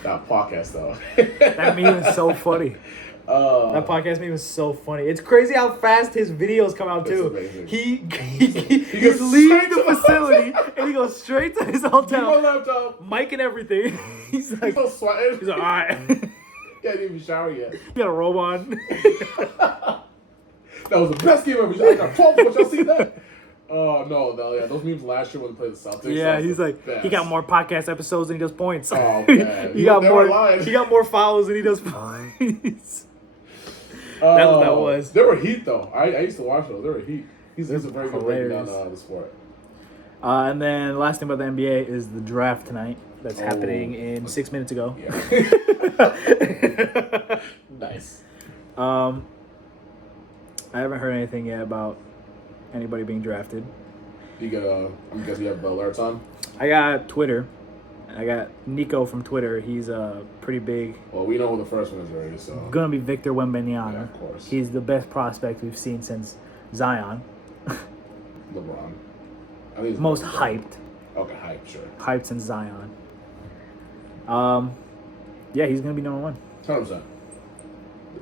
That podcast though. That meme is so funny. That podcast meme is so funny. It's crazy how fast his videos come out too. He leaves the facility and he goes straight to his hotel. Mic and everything. He's like, sweating. He's like, all right. He hadn't even showered yet. He got a robe on. That was the best game ever. I got 12 points. Y'all see that? Oh, no. Yeah, those memes last year when they played the Celtics. Yeah, he's like, he got more podcast episodes than he does points. Oh, man. he got more fouls than he does points. That's what that was. There were heat, though. I used to watch those. There were heat. He's a very good breaking down the sport. And then last thing about the NBA is the draft tonight. That's happening in 6 minutes ago. Yeah. Nice. I haven't heard anything yet about anybody being drafted. You guys have alerts on? I got Twitter. I got Nico from Twitter. He's pretty big. Well, we know who the first one is already, so. Gonna be Victor Wembanyama. Yeah, of course. He's the best prospect we've seen since Zion. LeBron. I think most hyped. Okay, hyped, sure. Hyped since Zion. Yeah, he's gonna be number 1. 100%.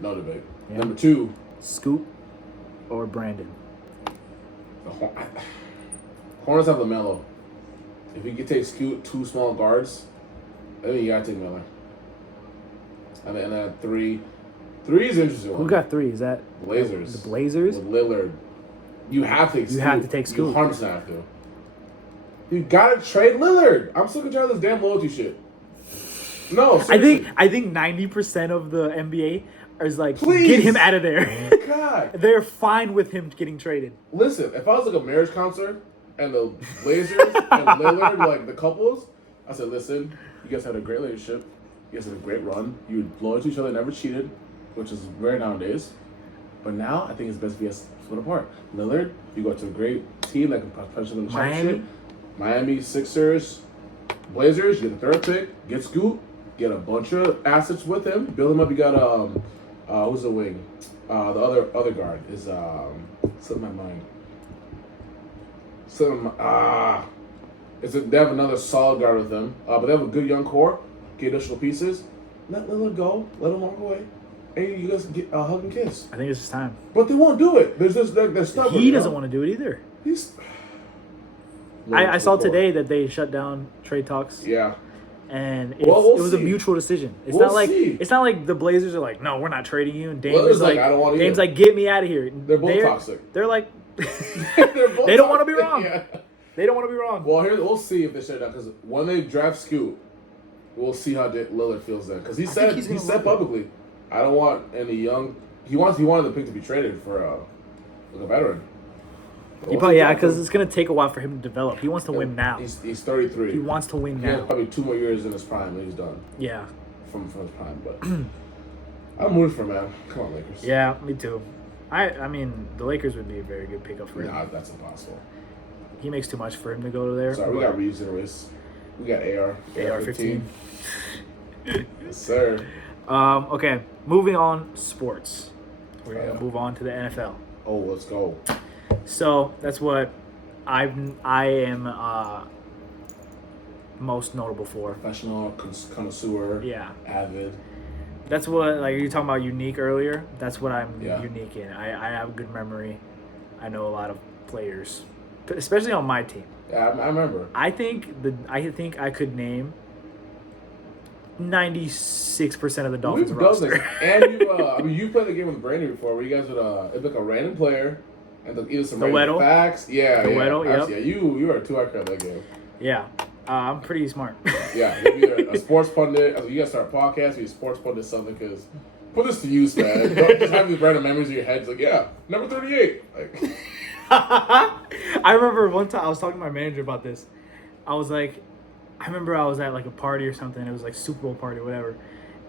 No debate. Yeah. Number 2. Scoot or Brandon. The Hornets have LaMelo. If you could take Scoot, 2 small guards, I think you gotta take Miller. And then 3. 3 is interesting. Who got 3? Is that Blazers? The Blazers with Lillard. You have to take Scoot. You have to take Scoot. You 100% have to. You gotta trade Lillard. I'm sick and tired of this damn loyalty shit. No, seriously. I think 90% of the NBA is like, please, get him out of there. God. They're fine with him getting traded. Listen, if I was like a marriage counselor and the Blazers and Lillard were like the couples, I said, listen, you guys had a great relationship. You guys had a great run. You were loyal to each other, never cheated, which is rare nowadays. But now, I think it's best for you to split apart. Lillard, you go to a great team that can potentially win the championship. Miami, Sixers, Blazers, you get the 3rd pick, get Scoot, get a bunch of assets with him, build him up. You got who's the wing? The other guard is slipping my mind. They have another solid guard with them, but they have a good young core. Get additional pieces. Let Lillard go. Let him walk away. And you guys get a hug and kiss. I think it's just time. But they won't do it. They're stubborn. He doesn't want to do it either. I saw today that they shut down trade talks. Yeah. And We'll it was a see. mutual decision. It's We'll not like see. it's not like the Blazers are like, no, we're not trading you. And Dame Well, is it's like, I don't want Dame's either. like, get me out of here. They're both toxic. They're like, They're both they don't want to be toxic, wrong. Yeah. They don't want to be wrong. Well, we'll see if they shut it down because when they draft Scoot, we'll see how Lillard feels then. Because he said publicly, I don't want any young. He wanted the pick to be traded for like a veteran. Because it's gonna take a while for him to develop. He wants to win now. He's 33. He wants to win He has now. probably 2 more years in his prime and he's done. Yeah. From his prime, but I'm rooting for him, man. Come on, Lakers. Yeah, me too. I mean, the Lakers would be a very good pickup for him. Nah, that's impossible. He makes too much for him to go to there. Sorry, we got Reeves in the race. We got AR. AR-15. Yes, sir. Okay, moving on. Sports. We're gonna move on to the NFL. Oh, let's go. So that's what I am most notable for. Professional, connoisseur, Yeah. avid. That's what, like, you were talking about unique earlier. That's what I'm Yeah. unique in. I have a good memory. I know a lot of players, especially on my team. Yeah, I remember. I think I could name 96% of the Dolphins We've done roster. this. And you played the game with Brandon before where you guys would it'd be like a random player and either some random facts. Yeah, The Weddle, yep. Yeah, you are too accurate at that game. Yeah, I'm pretty smart. Yeah, you're either a sports pundit. You gotta start a podcast. Be a sports pundit something because put this to use, man. Don't just have these random memories in your head. It's like, yeah, number 38. Like, I remember one time I was talking to my manager about this. I was like, I remember I was at like a party or something. It was like Super Bowl party or whatever.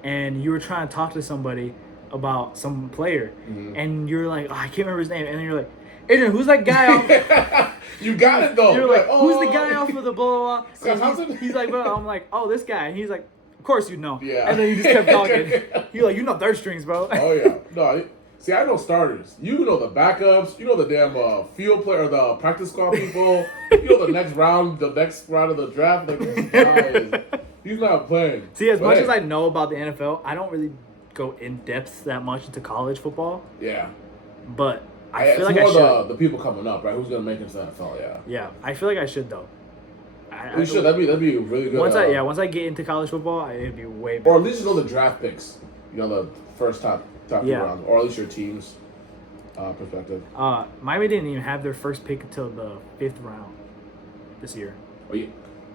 And you were trying to talk to somebody about some player. Mm-hmm. And you're like, I can't remember his name. And then you're like, Adrian, who's that guy off? You got it though. You're like, oh. who's the guy off of the blah, blah, Scott blah. Thompson? He's like, well, I'm like, oh, this guy. And he's like, of course you know. Yeah. And then you just kept talking. You're like, you know third strings, bro. Oh yeah. No, see, I know starters. You know the backups. You know the damn field player, the practice squad people. You know the next round of the draft. Like this guy he's not playing. See, as much as I know about the NFL, I don't really go in depth that much into college football. Yeah. But I feel like more I should. The people coming up, right? Who's gonna make it to the NFL? Yeah. Yeah, I feel like I should though. We should. That'd be really good. Once I get into college football, it'd be way better. Or at least you know the draft picks. You know the first top Yeah. rounds, or at least your team's perspective. Miami didn't even have their first pick until the 5th round this year. Oh yeah,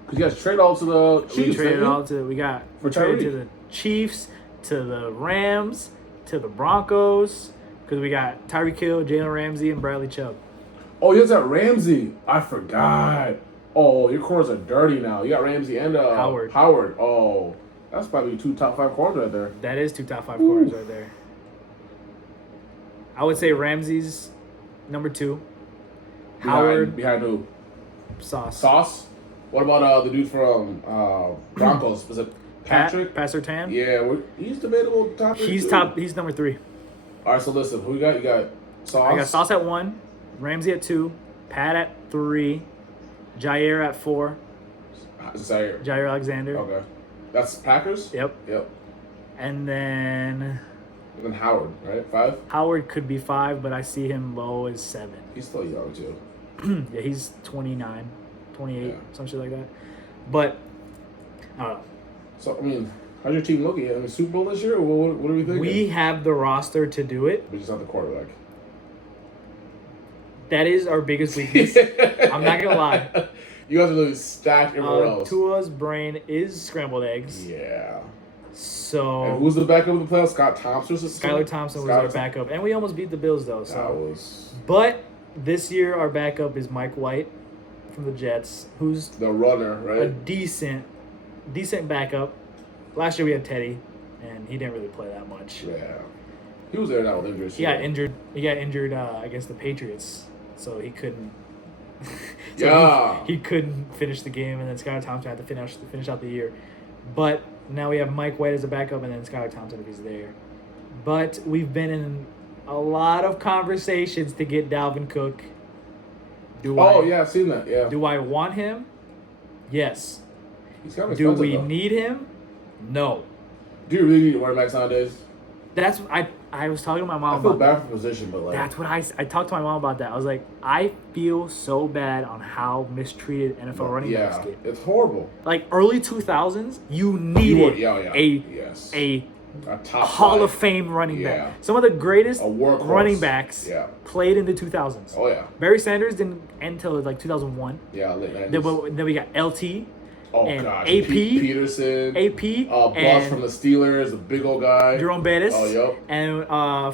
because you guys trade all to the Chiefs. We traded all to we traded to Tyreek. the Chiefs, to the Rams, to the Broncos, because we got Tyreek Hill, Jalen Ramsey, and Bradley Chubb. Oh, you guys got Ramsey. I forgot. Oh, your corners are dirty now. You got Ramsey and Howard. Oh, that's probably 2 top 5 corners right there. That is 2 top 5 corners right there. I would say Ramsey's number 2. Howard, behind who? Sauce. Sauce. What about the dude from Broncos? Was it Patrick? Pat Surtain? Yeah, he's debatable top. He's number 3. All right, so listen, who you got? You got Sauce. I got Sauce at 1, Ramsey at 2, Pat at 3, Jair at 4. Zaire. Jair Alexander. Okay, that's Packers. Yep. And then Howard, right? 5. Howard could be 5, but I see him low as 7. He's still young too. Yeah, he's 29, 28, Yeah. some shit like that. But So I mean, how's your team looking? I mean, Super Bowl this year? Or what are we thinking? we have the roster to do it. We just have the quarterback. That is our biggest weakness. I'm not gonna lie. You guys are really stacked everywhere else. Tua's brain is scrambled eggs. Yeah. So And who's the backup of the playoffs? Scott Thompson. Skylar Thompson was our backup, and we almost beat the Bills though. So, That was but this year our backup is Mike White from the Jets, who's the runner, a right? decent backup. Last year we had Teddy, and he didn't really play that much. Yeah. He was there now with injuries. He got injured. He got injured against the Patriots, so he couldn't. Yeah. He couldn't finish the game, and then Skylar Thompson had to finish out the year. But now we have Mike White as a backup, and then Skylar Thompson if he's there. But we've been in a lot of conversations to get Dalvin Cook. Yeah, I've seen that. Yeah. Do I want him? Yes. He's kind of Do expensive, we though. need him? No. Do you really need to wear max nowadays? That's I was talking to my I mom feel about bad that. for the position, but like That's what I talked to my mom about that. I was like, I feel so bad on how mistreated NFL running backs get. it's horrible. Like early 2000s, you You needed were, yeah. a Yes. a A top Hall of five. Fame running Yeah. back. Some of the greatest A workhorse. running backs Yeah. played in the 2000s. Oh yeah. Barry Sanders didn't end until like 2001. Yeah, late 90s. Then we got LT. Oh and gosh, AP, Peterson, AP, Boss and from the Steelers, a big old guy. Jerome Bettis. Oh yep. And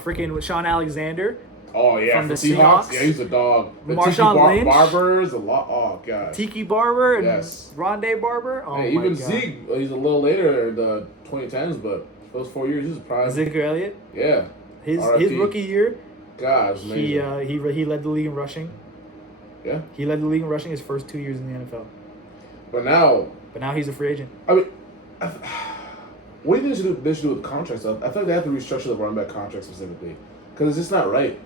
freaking Sean Alexander. Oh yeah, From the Seahawks. Seahawks. Yeah, he's a dog. The Marshawn Lynch. Barber's a lot. Oh god. Tiki Barber and Yes. Rondé Barber. Oh Hey, my even god. Zeke, he's a little later in the 2010s, but those 4 years, he's prime. Ezekiel Elliott. Yeah. His RFP. rookie year, God, it was amazing. he led the league in rushing. Yeah. He led the league in rushing his first 2 years in the NFL. But now, But now he's a free agent. I mean, what do you think they should do with contracts? I feel like they have to restructure the running back contract specifically because it's just not right.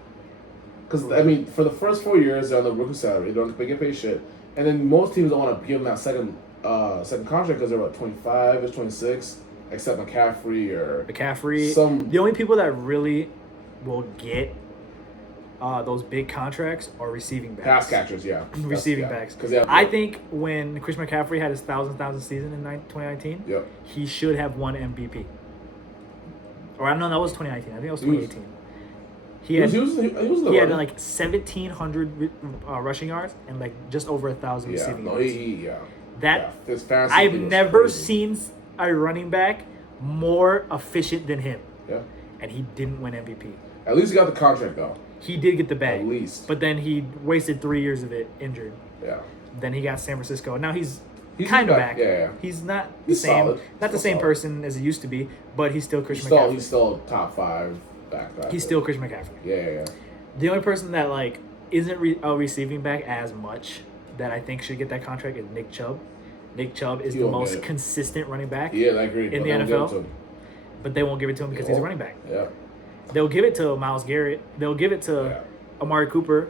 Because I mean, for the first 4 years, they're on the rookie salary. They get paid shit, and then most teams don't want to give them that second contract because they're about 25 or 26, except McCaffrey or McCaffrey. The only people that really will get those big contracts are receiving backs. pass catchers. Yeah, Receiving backs. Because I think when Chris McCaffrey had his 1,000 season in 2019, Yep. he should have won MVP. Or I don't know, that was 2019. I think it was 2018. He had was the he had runner. like 1,700 rushing yards and like just over 1,000 Yeah, receiving no, yards. yeah. That his fantasy I've thing was never crazy. seen a running back more efficient than him, Yeah. and he didn't win MVP. At least he got the contract though. He did get the bag, At least. but then he wasted 3 years of it injured. Yeah. Then he got San Francisco, and now he's He's kind of back. back. Yeah. He's not the He's same, solid. not the Still same solid. person as he used to be, but he's still Chris He's McCaffrey. still top 5 back. He's still Chris McCaffrey. Yeah. The only person that like isn't a receiving back as much that I think should get that contract is Nick Chubb. Nick Chubb is He the won't get most it. consistent running back, Yeah, I agree. In but the they don't give NFL? it to him. but they won't give it to him because he's a running back. Yeah. They'll give it to Myles Garrett. They'll give it to Yeah. Amari Cooper,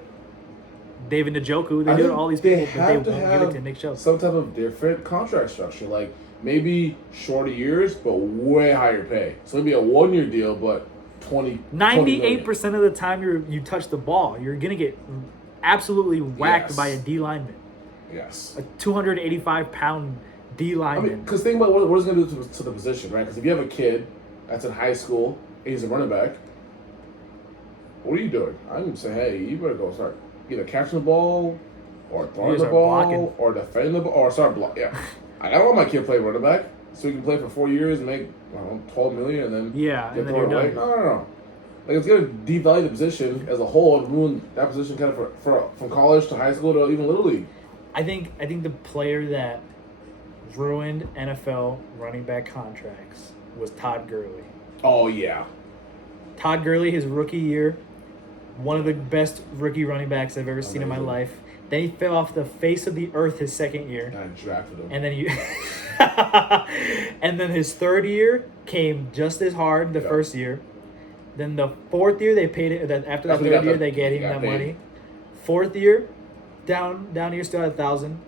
David Njoku. They I do it think to all these they people, but they have to won't give have it to Nick Chubb. some type of different contract structure, like maybe shorter years but way higher pay. So maybe a 1 year deal, but 20. 98% of the time you touch the ball, you're gonna get absolutely whacked Yes. by a D lineman, Yes. a 285-pound D I lineman. mean, because think about what it's going to do to the position, right? Because if you have a kid that's in high school and he's a running back, what are you doing? I'm going to say, hey, you better go start either catching the ball or throwing the start ball blocking. or defending the ball or start blocking. Yeah. I don't want my kid playing running back so he can play for 4 years and make, I don't know, $12 million and then Yeah, get and then thrown you're away. done. No. Like, it's going to devalue the position as a whole and ruin that position kind of from college to high school to even Little League. I think the player that ruined NFL running back contracts was Todd Gurley. Oh, yeah. Todd Gurley, his rookie year, one of the best rookie running backs I've ever seen in my Amazing. life. Then he fell off the face of the earth his second year. I drafted him. And then and then his third year came just as hard the Yeah. first year. Then the fourth year they paid it. Then after that That's when he third got year the- they gave him got that paid. money. Fourth year, down here still at 1,000.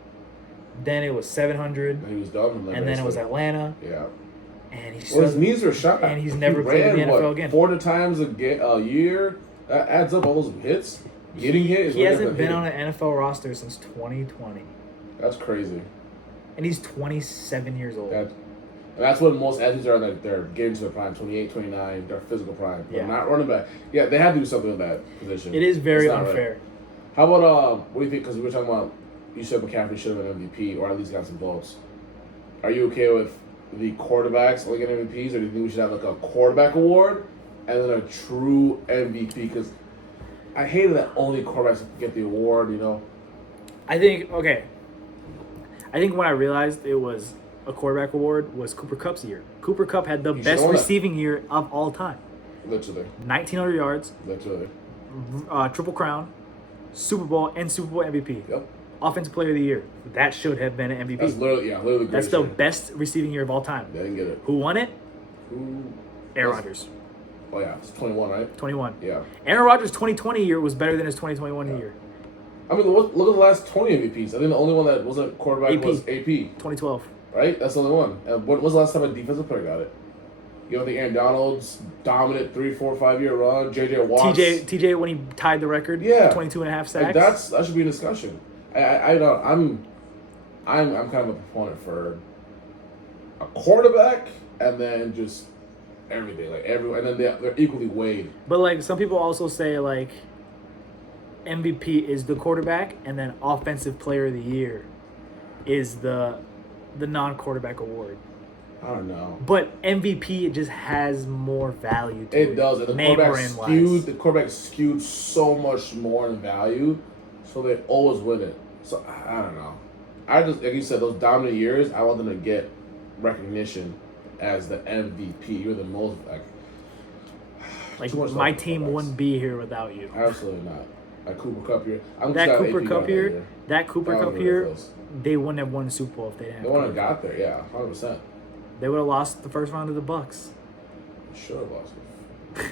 Then it was 700, And he was done. and then it was Atlanta, Yeah. and he Well, his still. knees are shot. and he's He never played in the ran, NFL again. 400 times a year. That adds up. All those hits. Getting hit. Is He what hasn't ends up been on hitting. an NFL roster since 2020, That's crazy. and he's 27 years old. And that's when most athletes are in they're getting to their prime, 28, 29, their physical prime. But Yeah. not running back. Yeah, they have to do something with that position. It is very It's not right. unfair. How about what do you think? Because we were talking about you said McCaffrey should have been MVP or at least got some votes. Are you okay with the quarterbacks only getting MVPs, or do you think we should have like a quarterback award and then a true MVP? Because I hated that only quarterbacks get the award. You know. I think when I realized it was a quarterback award was Cooper Kupp's year. Cooper Kupp had the He best should've won it. receiving year of all time. Literally. 1,900 yards, Literally. Triple Crown, Super Bowl, and Super Bowl MVP. Yep. Offensive Player of the Year. That should have been an MVP. That's literally. That's the greatest best receiving year of all time. year. They didn't get it. Who won it? Who? Aaron Rodgers. Oh yeah, it's 21, right? 21. Yeah. Aaron Rodgers' 2020 year was better than his 2021 year. I mean, look at the last 20 MVPs. I think the only one that wasn't quarterback AP. was AP, 2012. right? That's the only one. And when was the last time a defensive player got it? You don't think Aaron Donald's dominant 3, 4, 5 year run? JJ Watt. TJ when he tied the record. Yeah. 22 and a half Like sacks. that should be a discussion. I don't. I'm kind of a proponent for a quarterback and then just everything, like everyone, and then they're equally weighed. But like some people also say like MVP is the quarterback, and then Offensive Player of the Year is the non-quarterback award. I don't know. But MVP it just has more value to it. It does. And the quarterback skewed so much more in value, so they always win it. So I don't know. I just, like you said, those dominant years, I want them to get recognition as the MVP. You're the most like my team wouldn't be here without you. Absolutely not. That Cooper Cup year. That Cooper Cup year, they wouldn't have won the Super Bowl if they didn't. They wouldn't have got there. Yeah, 100%. They would have lost the first round to the Bucks. Should have lost it.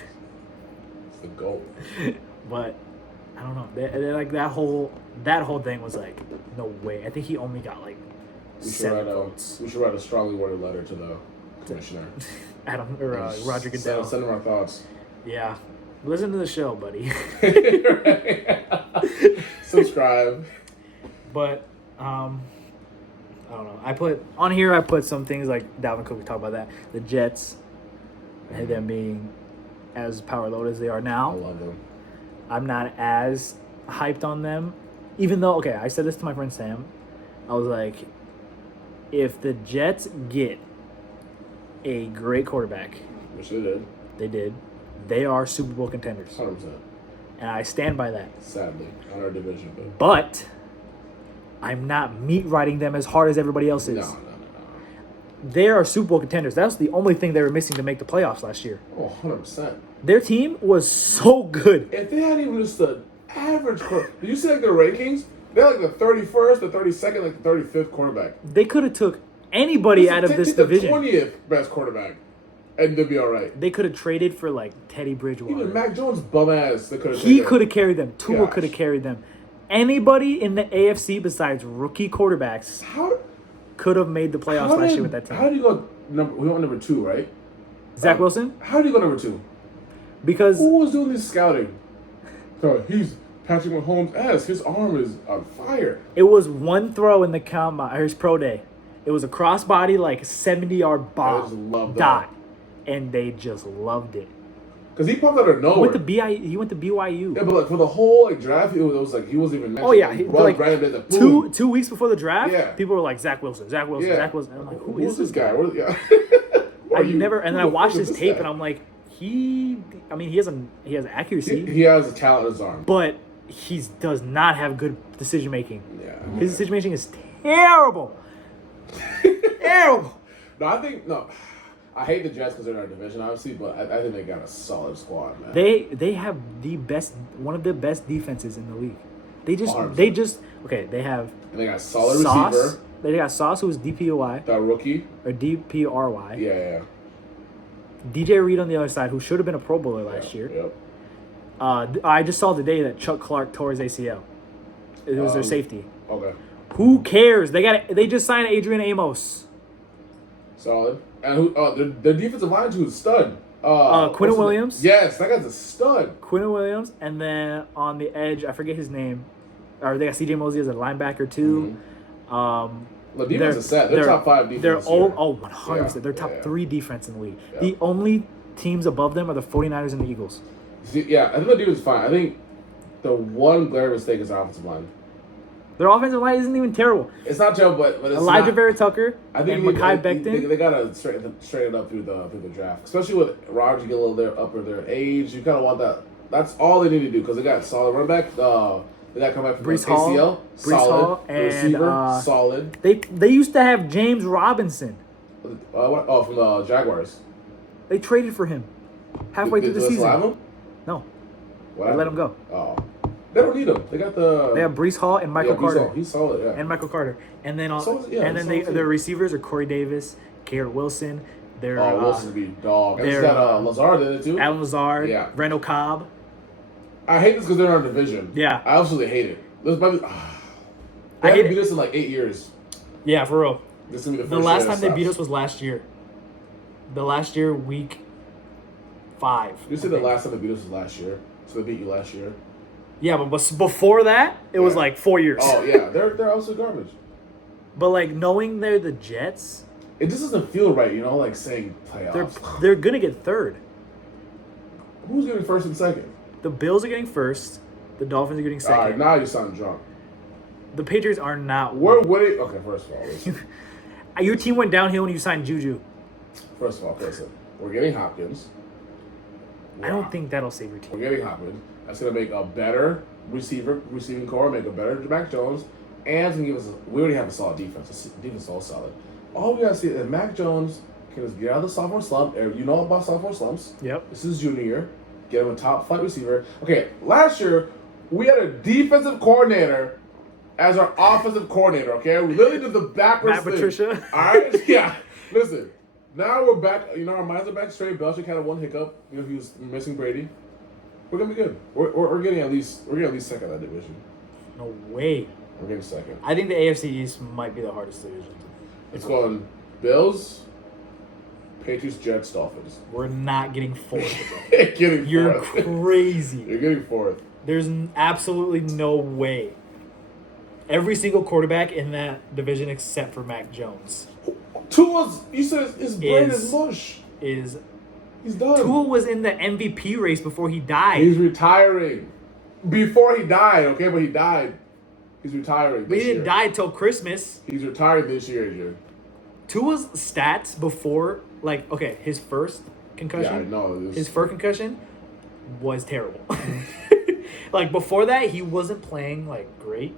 It's the goal. But I don't know. They're like that whole thing was like no way. I think he only got like 7 votes. We should write a strongly worded letter to the commissioner. Roger Goodell. Send him our thoughts. Yeah, listen to the show, buddy. Subscribe. But I don't know. I put some things like Dalvin Cook. We talked about that. The Jets, and them being as power loaded as they are now. I love them. I'm not as hyped on them, even though I said this to my friend Sam. I was like, if the Jets get a great quarterback, which they did. They did. They are Super Bowl contenders. 100%. And I stand by that. Sadly, on our division, but I'm not meat riding them as hard as everybody else is. No. They are Super Bowl contenders. That's the only thing they were missing to make the playoffs last year. Oh, 100%. Their team was so good. If they had even just the average quarterback, did you see like their rankings? They're like the 31st, the 32nd, like the 35th quarterback. They could have took anybody out of this division. The 20th best quarterback, and they'd be all right. They could have traded for like Teddy Bridgewater. Even Mac Jones, bum ass. He could have carried them. Tua could have carried them. Anybody in the AFC besides rookie quarterbacks could have made the playoffs last year with that team. How did you go we went number 2, right? Zach Wilson? How did you go number 2? Because who was doing this scouting? So he's Patrick Mahomes' ass. His arm is on fire. It was one throw in the combine, his pro day. It was a crossbody, like 70-yard bomb dot, and they just loved it. Because he popped out of nowhere. He went to BYU. Yeah, but like for the whole draft, it was like he wasn't even mentioned. Oh yeah, like, two weeks before the draft, yeah. People were like Zach Wilson. And I'm like, who is this guy? And then I watched his tape, and I'm like, he has accuracy. He has a talent in his arm, but he does not have good decision making. Yeah, his decision making is terrible. Terrible. I hate the Jets because they're in our division, obviously, but I think they got a solid squad, man. They have one of the best defenses in the league. They have. And they got a solid receiver. They got Sauce, who's DPOY. That rookie. Or DPRY. Yeah. DJ Reed on the other side, who should have been a Pro Bowler last year. Yep. I just saw today that Chuck Clark tore his ACL. It was their safety. Okay. Who cares? They just signed Adrian Amos. Solid. And their defensive line too is stud. Quinton Williams. Yes, that guy's a stud. Quinton Williams, and then on the edge, I forget his name. Or they got CJ Mosley as a linebacker too. The defense is set. They're top 5 defense. They're 100%. Yeah, they're top 3 defense in the league. Yeah. The only teams above them are the 49ers and the Eagles. Yeah, I think the defense is fine. I think the one glaring mistake is offensive line. Their offensive line isn't even terrible. It's not terrible, but it's Elijah Vera Tucker and Mekhi Becton. They gotta straighten it up through the draft, especially with Rodgers get a little up in their age. You kind of want that. That's all they need to do because they got solid run back. They got to come back from ACL. Solid. And receiver, solid. They used to have James Robinson. From the Jaguars. They traded for him halfway through the season. No. They let him go. Oh. They don't need him. They got They have Breece Hall and Michael Carter. He's solid, yeah. And Michael Carter. And then their receivers are Corey Davis, Garrett Wilson. Wilson be dog. And got Lazard in it too. Alan Lazard. Yeah. Randall Cobb. I hate this because they're in our division. Yeah. I absolutely hate it. They haven't beat us in like 8 years. Yeah, for real. This is gonna be the last time they beat us was last year. The last year, week 5. You said the last time they beat us was last year, so they beat you last year. Yeah, but before that, it was like 4 years. Oh yeah, they're also garbage. But like knowing they're the Jets, it just doesn't feel right, you know, like saying playoffs. They're gonna get third. Who's getting first and second? The Bills are getting first. The Dolphins are getting second. All right, now you sound drunk. The Patriots are not. We're winning. Okay, first of all, listen. Your team went downhill when you signed Juju. First of all, listen. We're getting Hopkins. I don't think that'll save your team. We're getting Hopkins. That's gonna make a better receiving core, make a better Mac Jones, and it's gonna give us. We already have a solid defense. The defense is all solid. All we gotta see is that Mac Jones can just get out of the sophomore slump. You know about sophomore slumps. Yep. This is junior year. Get him a top flight receiver. Okay, last year we had a defensive coordinator as our offensive coordinator. Okay, we literally did the backwards Matt thing. Patricia. All right. Yeah. Listen. Now we're back. You know, our minds are back straight. Belichick had one hiccup. You know, he was missing Brady. We're gonna be good. We're getting at least second in that division. No way. We're getting second. I think the AFC East might be the hardest division. It's going Bills, Patriots, Jets, Dolphins. We're not getting fourth. Getting You're fourth. crazy. You're getting fourth. There's absolutely no way. Every single quarterback in that division except for Mac Jones Tua's, you said his brain is mush. He's done. Tua was in the MVP race before he died. He's retiring. Before he died, okay, but he died. He's retiring this But he didn't year. die till Christmas. He's retired this year, Adrian. Tua's stats before, like, okay, his first concussion. Yeah, I know. His first concussion was terrible. Like, before that, he wasn't playing, like, great.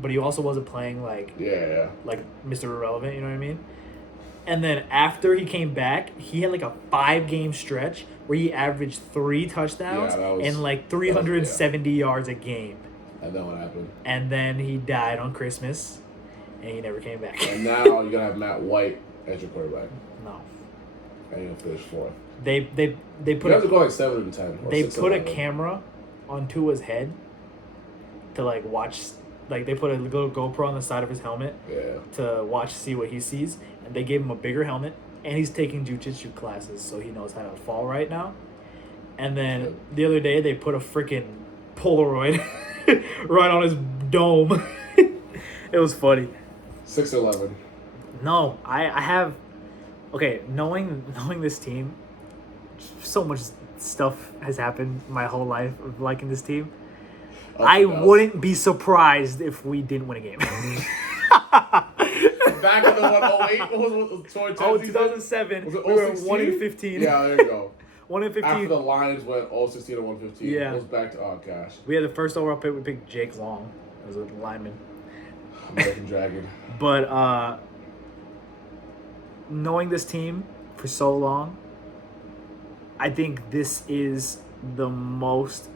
But he also wasn't playing, like, Yeah. like Mr. Irrelevant, you know what I mean? And then after he came back, he had, like, a 5-game stretch where he averaged 3 touchdowns and, like, 370 yards a game. I know what happened. And then he died on Christmas, and he never came back. And now you're gonna have Matt White as your quarterback, No. and you're gonna finish fourth. They put You have to go like 7 and 10. Or they 6 put and a 11. camera on Tua's head to like watch, like they put a little GoPro on the side of his helmet Yeah. to see what he sees, and they gave him a bigger helmet, and he's taking jiu-jitsu classes, so he knows how to fall right now. And then the other day they put a freaking Polaroid right on his dome. It was funny. 6-11. No, I have. Okay, knowing this team, so much stuff has happened my whole life of liking this team. I wouldn't be surprised if we didn't win a game. Back in the 108, what was it? 2007. Was it We were 016? 1-15. Yeah, there you go. 1-15. After the Lions went 0-16 to 115, Yeah. it goes back to, oh gosh, We had the first overall pick. We picked Jake Long as a lineman. American Dragon. But knowing this team for so long, I think this is the most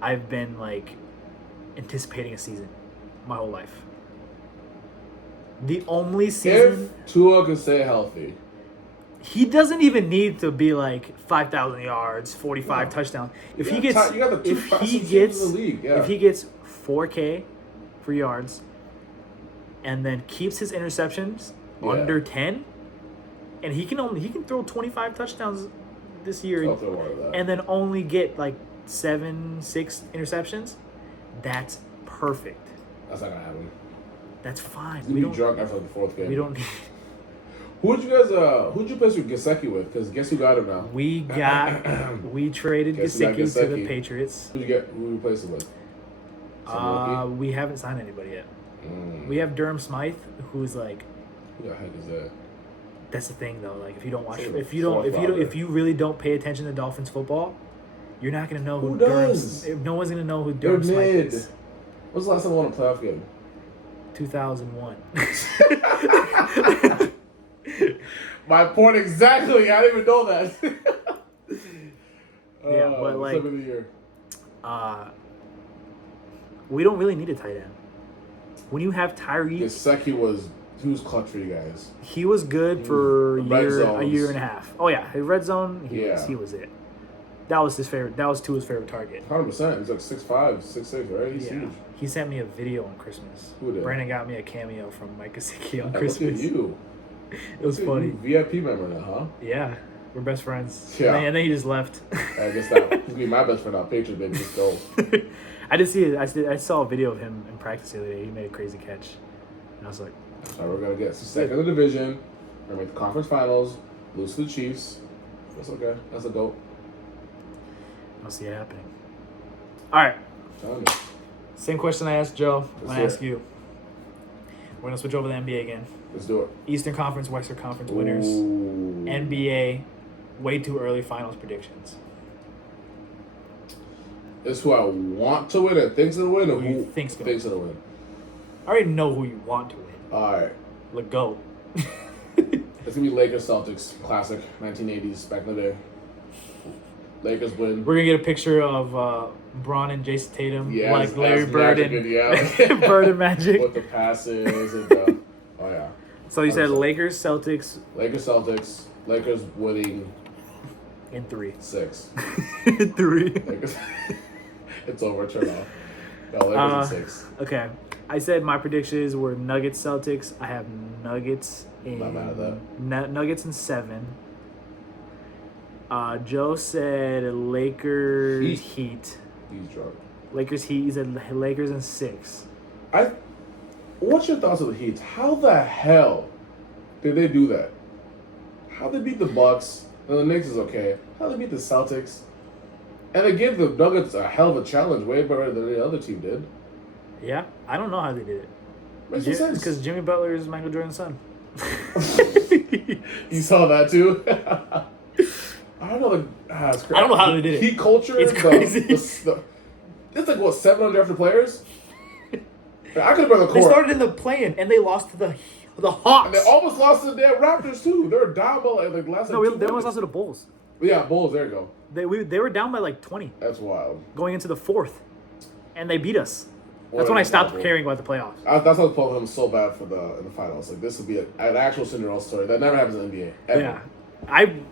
I've been like anticipating a season my whole life. The only season If Tua can stay healthy, he doesn't even need to be like 5,000 yards, 45 touchdowns. If he gets you got the two if he fastest teams gets in the league, yeah. if he gets 4K for yards and then keeps his interceptions under 10, and he can throw 25 touchdowns this year I'll throw one of that. and then only get like 6 interceptions, that's perfect. That's not gonna happen. That's fine. He's gonna be drunk after the 4th game. We don't Who'd you place with Gesicki with? Because guess who got him now? we traded Guess who got Gesicki to the Gesicki? Patriots. Who you replaced him with? Some rookie? We haven't signed anybody yet. Mm. We have Durham Smythe, who's like, Who the heck is that? that's the thing though. Like, if you don't watch, Say the if you really don't pay attention to Dolphins football, you're not gonna know Who Durham. does? No one's gonna know who They're Durham Smythe mid. is. When's the last time they won a playoff game? 2001. My point exactly. I didn't even know that. Yeah, but what's like, up in the year? we don't really need a tight end. When you have Tyreek, Gesicki he was clutch for you guys. he was good for Red a zones. year and a half. Oh yeah, his red zone, he Yeah. was it. That was his favorite. That was Tua's favorite target. 100%. He's like 6'5", 6'6", right? He's huge. He sent me a video on Christmas. Who did? Brandon got me a cameo from Mike Gesicki on Hey, Christmas. Look at you. It was funny. VIP member now, huh? Yeah, we're best friends. Yeah. And then he just left. I guess that he's gonna be my best friend now. Patriots, baby, let's go. I did see it. I saw a video of him in practice the other day. He made a crazy catch, and I was like, That's how we're gonna get second in the division. We're gonna make the conference finals. Lose to the Chiefs. That's okay. That's a dope. I don't see it happening. All right. Telling you. Same question I asked Joe. I'm gonna Let's ask you. We're gonna switch over to the NBA again. Let's do it. Eastern Conference, Western Conference winners. Ooh. NBA, way too early finals predictions. It's who I want to win and thinks it'll win, or Who you who think's gonna thinks it'll win. I already know who you want to win. All right. Let go. It's gonna be Lakers Celtics classic 1980s back in the day. Lakers win. We're gonna get a picture of Bron and Jason Tatum, Yeah, like Larry as Bird Magic and yeah. Bird and Magic. With the passes and the, oh yeah. So you said 100%. Lakers, Celtics Lakers Celtics. Lakers winning in 3. 6. In 3. Lakers. It's over. Turn off. No, Lakers in 6. Okay. I said my predictions were Nuggets, Celtics. I have Nuggets in Not mad at that. Nuggets in 7. Joe said Lakers, Heat. He's drunk. Lakers, Heat. He said Lakers in 6. What's your thoughts on the Heat? How the hell did they do that? How they beat the Bucks? And the Knicks is okay. How they beat the Celtics? And they gave the Nuggets a hell of a challenge, way better than the other team did. Yeah, I don't know how they did it. Makes no sense. Because Jimmy Butler is Michael Jordan's son. You saw that too? I don't know. It's crazy. I don't know how they did it. Heat culture. It's crazy. It's like what 700 after players. I could have been on the They court. started in the play-in and they lost to the Hawks. And they almost lost to the damn Raptors too. They were down by like last. No, like, they 2 almost lost minutes. to the Bulls. Yeah, Bulls. There you go. They were down by like 20 That's wild. going into the 4th, and they beat us. What That's an when I stopped example. caring about the playoffs. That's why I was pulling them so bad in the finals. Like this would be an actual Cinderella story that never happens in the NBA. Ever. Yeah,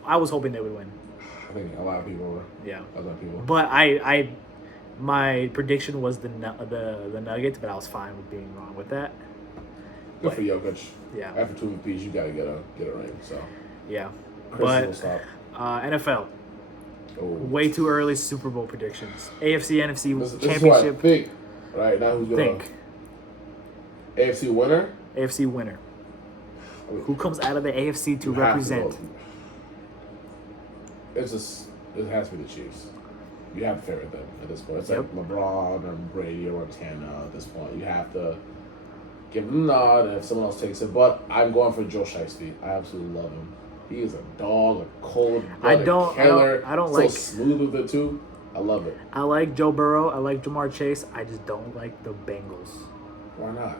I was hoping they would win. I think a lot of people were. Yeah, A lot of people. but my prediction was the Nuggets, but I was fine with being wrong with that. Good for Jokic. Yeah, After 2 MVPs, you gotta get a ring. So. yeah. Chris But will stop. NFL, Oh. way too early Super Bowl predictions. AFC, NFC This is what I championship. think. Right now, who's gonna Think AFC winner? AFC winner. Who comes out of the AFC to You have represent? go. It has to be the Chiefs. You have to favor them at this point. It's Yep. like LeBron or Brady or Montana at this point. You have to give them the nod, and if someone else takes it. But I'm going for Joe Shiesty. I absolutely love him. He is a dog, a cold, killer. I don't so like- smooth with it too. I love it. I like Joe Burrow. I like Jamar Chase. I just don't like the Bengals. Why not?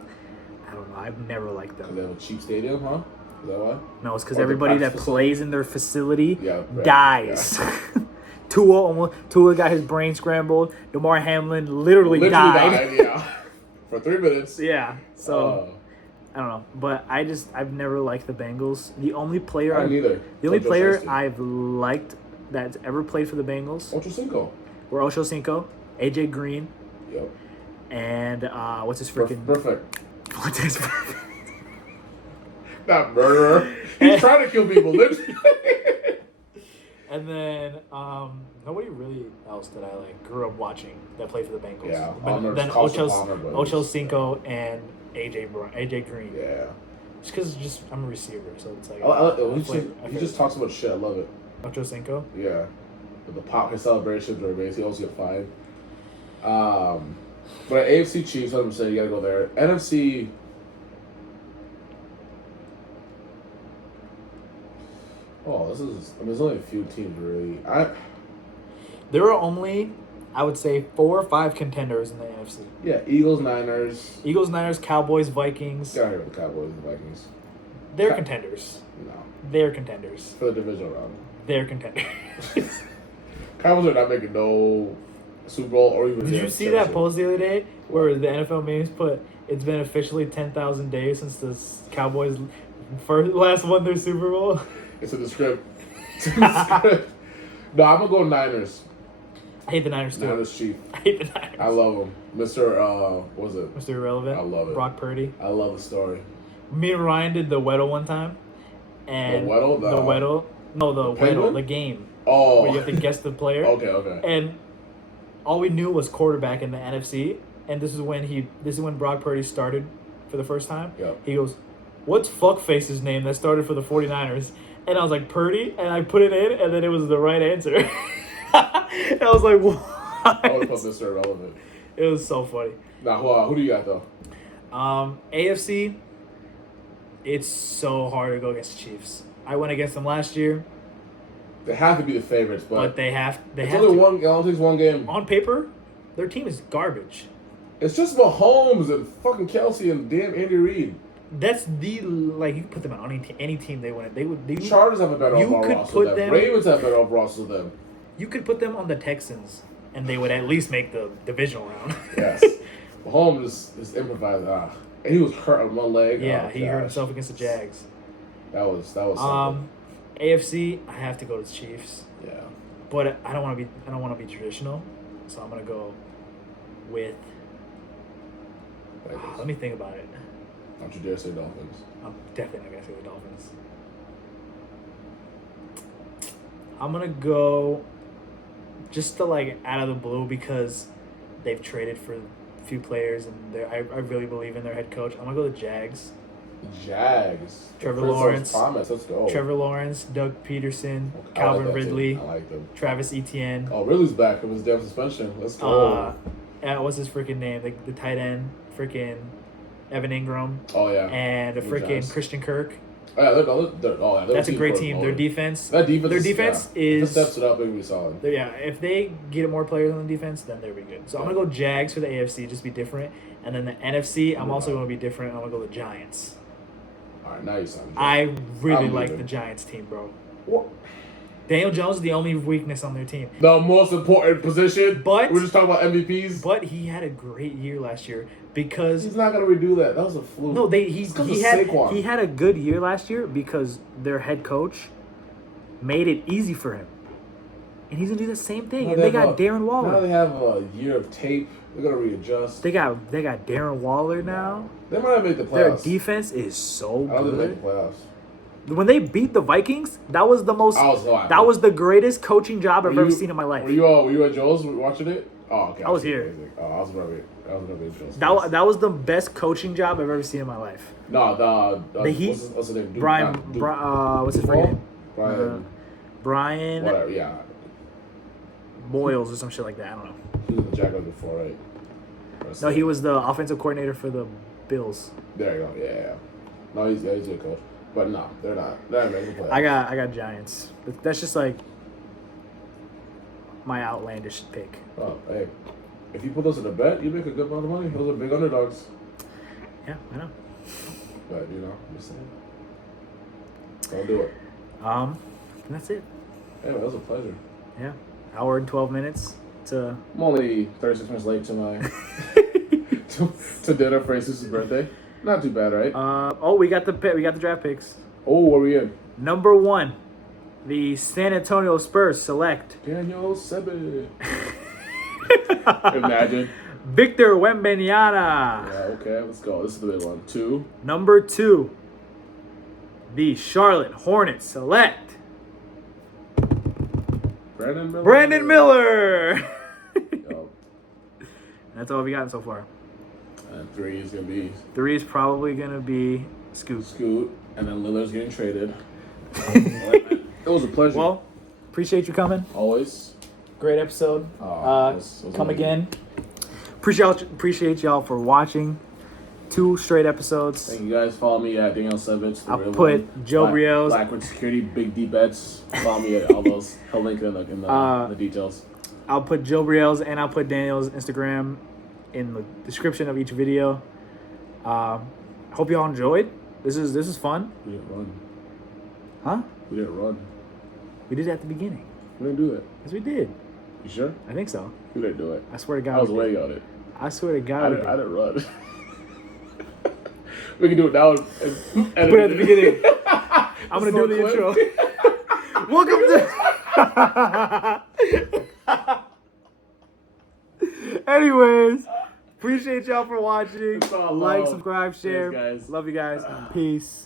I don't know. I've never liked Because them. they have a cheap stadium, huh? Is that why? No, it's because Or the everybody that practice plays in their facility Yeah, right, dies. Tua got his brain scrambled. DeMar Hamlin literally died. Yeah. For 3 minutes. Yeah. So I don't know, but I've never liked the Bengals. The only player I neither. the only Joe player Shiesty. I've liked that's ever played for the Bengals Ocho Cinco. were Ocho Cinco, AJ Green, Yep. and what's his freaking Perfect. what's his Not murderer. He's trying to kill people. Literally. And then nobody really else that I like grew up watching that played for the Bengals. Yeah, But Palmer, then Carson Palmer, but Ocho it's- Cinco and AJ Green. Yeah. Just because I'm a receiver, so it's like He just talks about shit. I love it. Ocho Cinco. Yeah. With the pop, his celebrations are amazing. He also get fined. But AFC Chiefs, 100%, you gotta go there. NFC. Oh, there's only a few teams really. There are only, I would say, 4 or 5 contenders in the NFC. Yeah, Eagles, Niners. Eagles, Niners, Cowboys, Vikings. Got here with the Cowboys and Vikings. They're contenders. No, They're contenders. for the divisional round. They're contenders. Cowboys are not making no Super Bowl or even. Did you see that post the other day where the NFL memes put, it's been officially 10,000 days since the Cowboys last won their Super Bowl? It's in the script. It's in the script. No, I'm gonna go Niners. I hate the Niners too. Niners Chief. I hate the Niners. I love him, Mr. What was it? Mr. Irrelevant. I love it. Brock Purdy. I love the story. Me and Ryan did the Weddle one time, And Weddle? the Weddle. No, the Weddle, Penguin? the game. Oh. Where you have to guess the player. Okay. And all we knew was quarterback in the NFC. And this is when Brock Purdy started for the first time. Yep. He goes, "What's fuckface's name that started for the 49ers?" And I was like, "Purdy," and I put it in, and then it was the right answer. And I was like, "What?" I would put Mr. Irrelevant. It was so funny. Now, who do you got though? AFC, it's so hard to go against the Chiefs. I went against them last year, They have to be the favorites, but they have it's to. only one. It only takes one game. On paper, their team is garbage. It's just Mahomes and fucking Kelsey and damn Andy Reid. That's you can put them on any team they win. The Chargers have a better overall roster than them. Ravens have a better overall roster than them. You could put them on the Texans, and they would at least make the divisional round. Yes. Mahomes is improvised. And he was hurt on one leg. Yeah, he hurt himself against the Jags. That was something. AFC, I have to go to the Chiefs. Yeah. But I don't want to be traditional, so I'm gonna go with. Let me think about it. Don't you dare say Dolphins. I'm definitely not gonna say the Dolphins. I'm gonna go just to out of the blue because they've traded for a few players and I really believe in their head coach. I'm gonna go the Jags. Jags. Trevor Lawrence. Promise. Let's go. Trevor Lawrence, Doug Peterson, I Calvin like that Ridley, team. I like them. Travis Etienne. Oh, Ridley's back from his damn suspension. Let's go. What's his freaking name? The tight end, freaking Evan Ingram. Oh yeah. And the freaking Christian Kirk. Oh yeah, that's a great team. Their defense. Their defense is steps it up and be solid. Yeah, if they get more players on the defense, then they'll be good. So I'm gonna go Jags for the AFC, just be different, and then the NFC, I'm also gonna be different. I'm gonna go the Giants. All right, now you sound. I really like the Giants team, bro. What? Daniel Jones is the only weakness on their team. The most important position. But we're just talking about MVPs. But he had a great year last year because he's not gonna redo that. That was a fluke. No, he had a good year last year because their head coach made it easy for him, and he's gonna do the same thing. And they got Darren Waller. Now they have a year of tape. They're gonna readjust. They got Darren Waller now. They might have made the playoffs. Their defense is so I don't good. think they make the playoffs. When they beat the Vikings, that was the most. That was the greatest coaching job I've ever seen in my life. Were you at Joel's watching it? Oh, okay. I was here. Oh, I was gonna be at Joel's. That was the best coaching job I've ever seen in my life. No, the Heat. What's his name? What's his name? Brian. Whatever. Yeah. Boyles or some shit like that. I don't know. He was the Jaguars before, right? No, he was the offensive coordinator for the Bills. There you go. Yeah. No, he's a good coach. But no, they're not. They're not making the playoffs. I got Giants. That's just like my outlandish pick. Oh, hey. If you put those in a bet, you make a good amount of money. Those are big underdogs. Yeah, I know. But, I'm just saying. Don't do it. And that's it. Anyway, it was a pleasure. Yeah. Hour and 12 minutes to... I'm only 36 minutes late to my... to dinner for Jesus' birthday. Not too bad, right? We got the draft picks. Oh, what are we in? Number 1, the San Antonio Spurs select Daniel Sebe. Imagine. Victor Wembanyama. Yeah, okay, let's go. This is the big one. 2. Number 2, the Charlotte Hornets select Brandon Miller. Yep. That's all we gotten so far. And 3 is gonna be 3 is probably gonna be Scoot. And then Lillard's getting traded. It was a pleasure. Well, appreciate you coming. Always. Great episode. Come again. Appreciate y'all for watching. 2 straight episodes. Thank you guys. Follow me at Daniel Sevich. I'll put Joe Brielle's Blackwood Security, Big D Bets. Follow me at all those. I'll link in the details. I'll put Joe Brielle's and I'll put Daniel's Instagram in the description of each video. Hope y'all enjoyed. This is fun. We didn't run. Huh? We didn't run. We did it at the beginning. We didn't do that. Yes, we did. You sure? I think so. We didn't do it. I swear to God. I was waiting on it. I swear to God. I didn't run. We can do it now. And put it at the beginning. I'm going to do the intro. Welcome to... Anyways, appreciate y'all for watching. Like, subscribe, share. Cheers, guys. Love you guys. Peace.